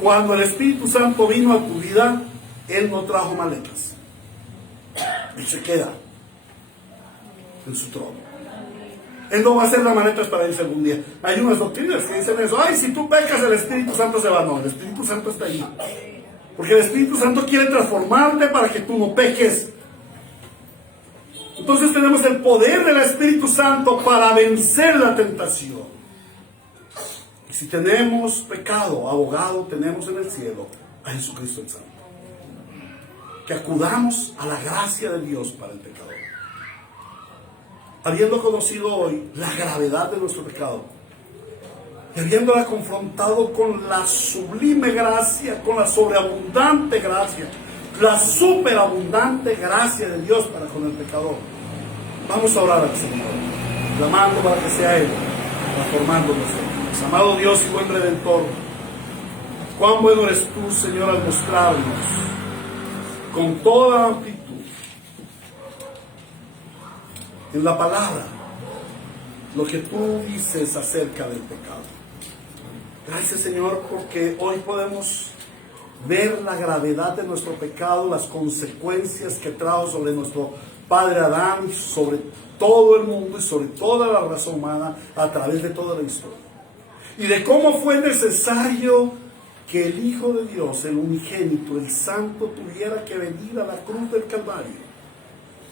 Cuando el Espíritu Santo vino a tu vida, Él no trajo maletas. Él se queda en su trono. Él no va a hacer las maletas para irse algún día. Hay unas doctrinas que dicen eso. Ay, si tú pecas, el Espíritu Santo se va. No, el Espíritu Santo está ahí. Porque el Espíritu Santo quiere transformarte para que tú no peques. Entonces tenemos el poder del Espíritu Santo para vencer la tentación. Y si tenemos pecado, abogado tenemos en el cielo a Jesucristo el Santo. que acudamos a la gracia de Dios para el pecador. Habiendo conocido hoy la gravedad de nuestro pecado, y habiéndola confrontado con la sublime gracia, con la sobreabundante gracia, la superabundante gracia de Dios para con el pecador, vamos a orar al Señor, clamando para que sea Él transformando nuestras vidas. Amado Dios y buen Redentor, cuán bueno eres tú, Señor, al mostrarnos con toda amplitud en la palabra lo que tú dices acerca del pecado. Gracias, Señor, porque hoy podemos ver la gravedad de nuestro pecado, las consecuencias que trajo sobre nuestro padre Adán, sobre todo el mundo y sobre toda la raza humana a través de toda la historia. Y de cómo fue necesario que el Hijo de Dios, el unigénito, el Santo, tuviera que venir a la cruz del Calvario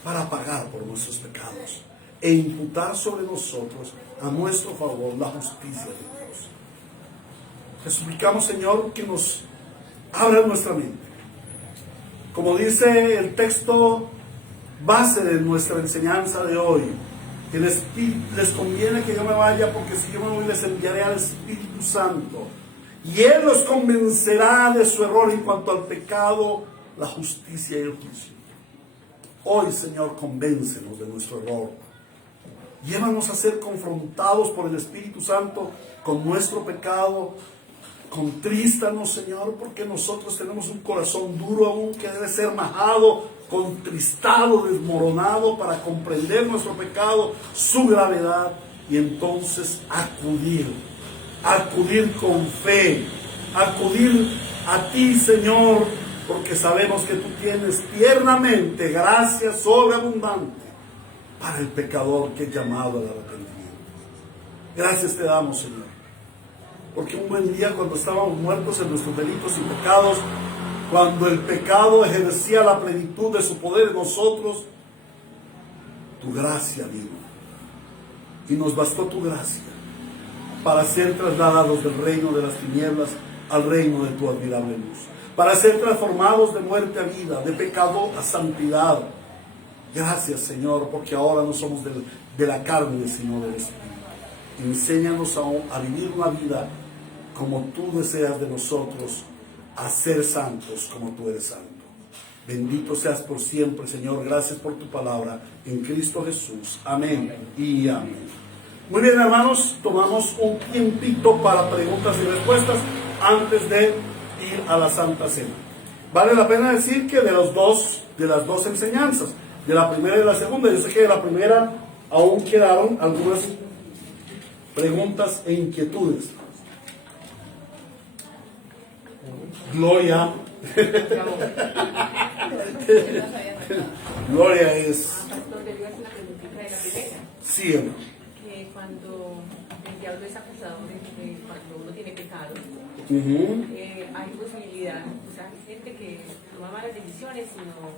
para pagar por nuestros pecados e imputar sobre nosotros, a nuestro favor, la justicia de Dios. Te suplicamos, Señor, que nos abra nuestra mente. Como dice el texto base de nuestra enseñanza de hoy, que les conviene que yo me vaya, porque si yo me voy les enviaré al Espíritu Santo, y Él los convencerá de su error en cuanto al pecado, la justicia y el juicio. Hoy, Señor, convéncenos de nuestro error. Llévanos a ser confrontados por el Espíritu Santo con nuestro pecado. Contrístanos, Señor, porque nosotros tenemos un corazón duro aún que debe ser majado, contristado, desmoronado para comprender nuestro pecado, su gravedad, y entonces acudir con fe, acudir a ti, Señor, porque sabemos que tú tienes tiernamente gracia sobreabundante para el pecador que es llamado al arrepentimiento. Gracias te damos, Señor, porque un buen día, cuando estábamos muertos en nuestros delitos y pecados, cuando el pecado ejercía la plenitud de su poder en nosotros, tu gracia vino. Y nos bastó tu gracia para ser trasladados del reino de las tinieblas al reino de tu admirable luz. Para ser transformados de muerte a vida, de pecado a santidad. Gracias, Señor, porque ahora no somos de la carne, sino del Espíritu. Enséñanos a vivir una vida como tú deseas de nosotros, a ser santos como tú eres santo. Bendito seas por siempre, Señor. Gracias por tu palabra en Cristo Jesús. Amén y amén. Muy bien, hermanos, tomamos un tiempito para preguntas y respuestas antes de ir a la Santa Cena. Vale la pena decir que de las dos enseñanzas, de la primera y de la segunda, yo sé que de la primera aún quedaron algunas preguntas e inquietudes. Gloria. Gloria es. Sí, hermano. Que cuando el diablo es acusador de cuando uno tiene pecado, hay posibilidad, o sea, hay gente que toma malas decisiones y no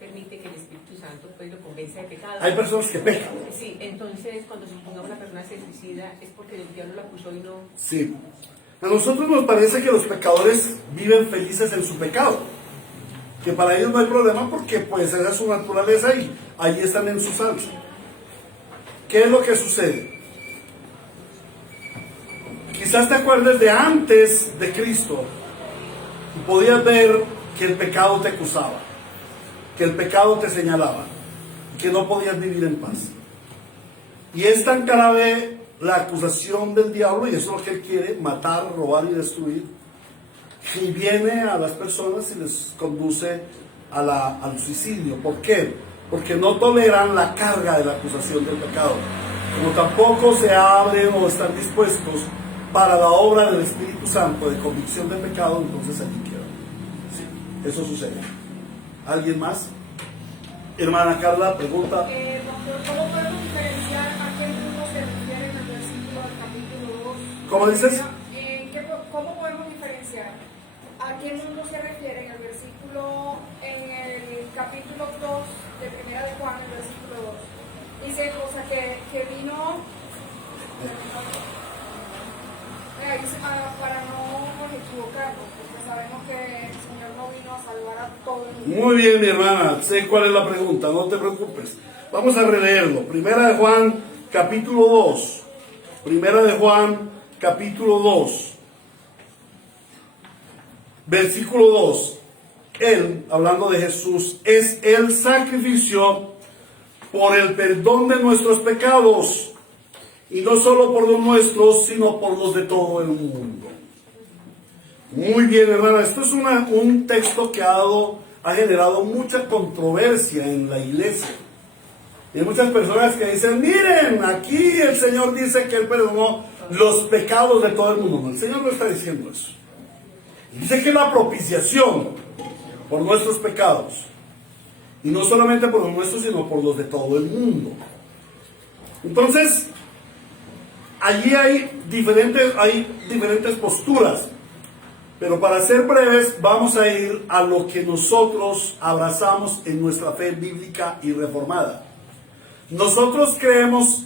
permite que el Espíritu Santo pues lo convenza de pecado. Hay personas que pecan. Sí, entonces cuando supongamos una persona se suicida es porque el diablo lo acusó y no. Sí. A nosotros nos parece que los pecadores viven felices en su pecado, que para ellos no hay problema porque pues esa es su naturaleza y allí están en su salsa. ¿Qué es lo que sucede? Quizás te acuerdes de antes de Cristo y podías ver que el pecado te acusaba, que el pecado te señalaba, que no podías vivir en paz. Y es tan grave la acusación del diablo, y eso es lo que él quiere: matar, robar y destruir. Y viene a las personas y les conduce al suicidio. ¿Por qué? Porque no toleran la carga de la acusación del pecado. Como tampoco se abren o están dispuestos para la obra del Espíritu Santo de convicción del pecado, entonces allí quedan. Sí, eso sucede. ¿Alguien más? Hermana Carla, pregunta. Doctor, ¿cómo podemos diferenciar a qué mundo se refiere en el versículo del capítulo 2? ¿Cómo dices? ¿Cómo podemos diferenciar a qué mundo se refiere en el versículo, en el capítulo 2 de Primera de Juan, el versículo 2? Dice, o sea, que vino, para no equivocarnos, porque sabemos que el Señor no vino a salvar a todo el mundo, Muy bien, mi hermana, sé cuál es la pregunta, no te preocupes. Vamos a releerlo. Primera de Juan, capítulo 2. Primera de Juan, capítulo 2. Versículo 2. Él, hablando de Jesús, es el sacrificio por el perdón de nuestros pecados. Y no solo por los nuestros, sino por los de todo el mundo. Muy bien, hermana. Esto es un texto que ha generado mucha controversia en la iglesia. Y hay muchas personas que dicen, miren, aquí el Señor dice que Él perdonó los pecados de todo el mundo. No, el Señor no está diciendo eso. Dice que la propiciación por nuestros pecados. Y no solamente por los nuestros, sino por los de todo el mundo. Entonces, allí hay diferentes posturas. Pero para ser breves, vamos a ir a lo que nosotros abrazamos en nuestra fe bíblica y reformada. Nosotros creemos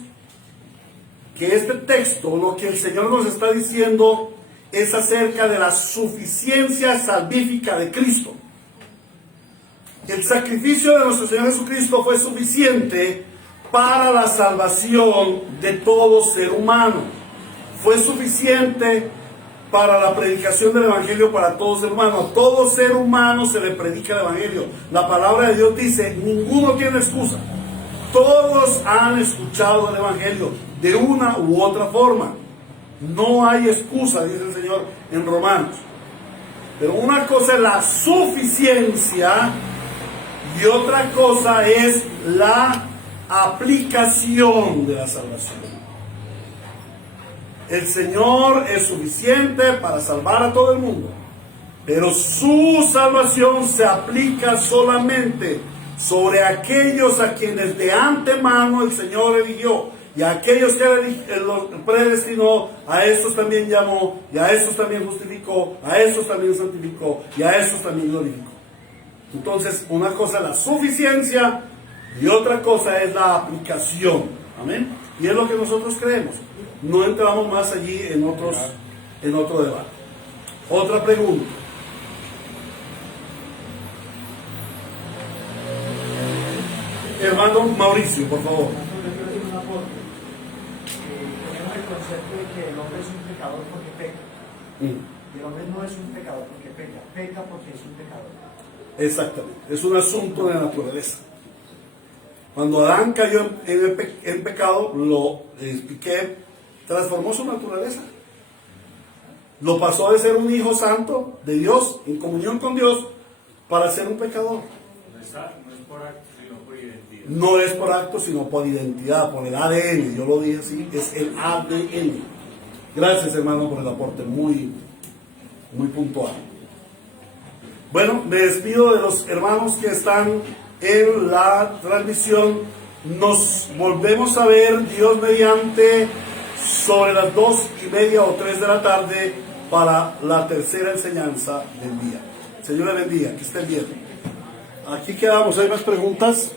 que este texto, lo que el Señor nos está diciendo, es acerca de la suficiencia salvífica de Cristo. El sacrificio de nuestro Señor Jesucristo fue suficiente para la salvación de todo ser humano. Fue suficiente para la predicación del Evangelio para todo ser humano. A todo ser humano se le predica el Evangelio. La palabra de Dios dice, ninguno tiene excusa. Todos han escuchado el Evangelio de una u otra forma. No hay excusa, dice el Señor en Romanos. Pero una cosa es la suficiencia y otra cosa es la aplicación de la salvación. El Señor es suficiente para salvar a todo el mundo, pero su salvación se aplica solamente sobre aquellos a quienes de antemano el Señor eligió, y a aquellos que Él predestinó, a estos también llamó, y a estos también justificó, a estos también santificó, y a estos también glorificó. Entonces, una cosa es la suficiencia y otra cosa es la aplicación. Amén. Y es lo que nosotros creemos. No entramos más allí en otro debate. Otra pregunta. Hermano Mauricio, por favor. Yo quiero decir un aporte. Tenemos el concepto de que el hombre es un pecador porque peca. Y el hombre no es un pecador porque peca. Peca porque es un pecador. Exactamente. Es un asunto de naturaleza. Cuando Adán cayó en pecado, lo expliqué, transformó su naturaleza. Lo pasó de ser un hijo santo de Dios, en comunión con Dios, para ser un pecador. No es por acto, sino por identidad. No es por acto, sino por identidad, por el ADN. Yo lo dije así, es el ADN. Gracias, hermano, por el aporte muy puntual. Bueno, me despido de los hermanos que están en la transmisión. Nos volvemos a ver, Dios mediante, sobre las 2:30 o 3 de la tarde para la tercera enseñanza del día. Señor le bendiga, que estén bien. Aquí quedamos. ¿Hay más preguntas?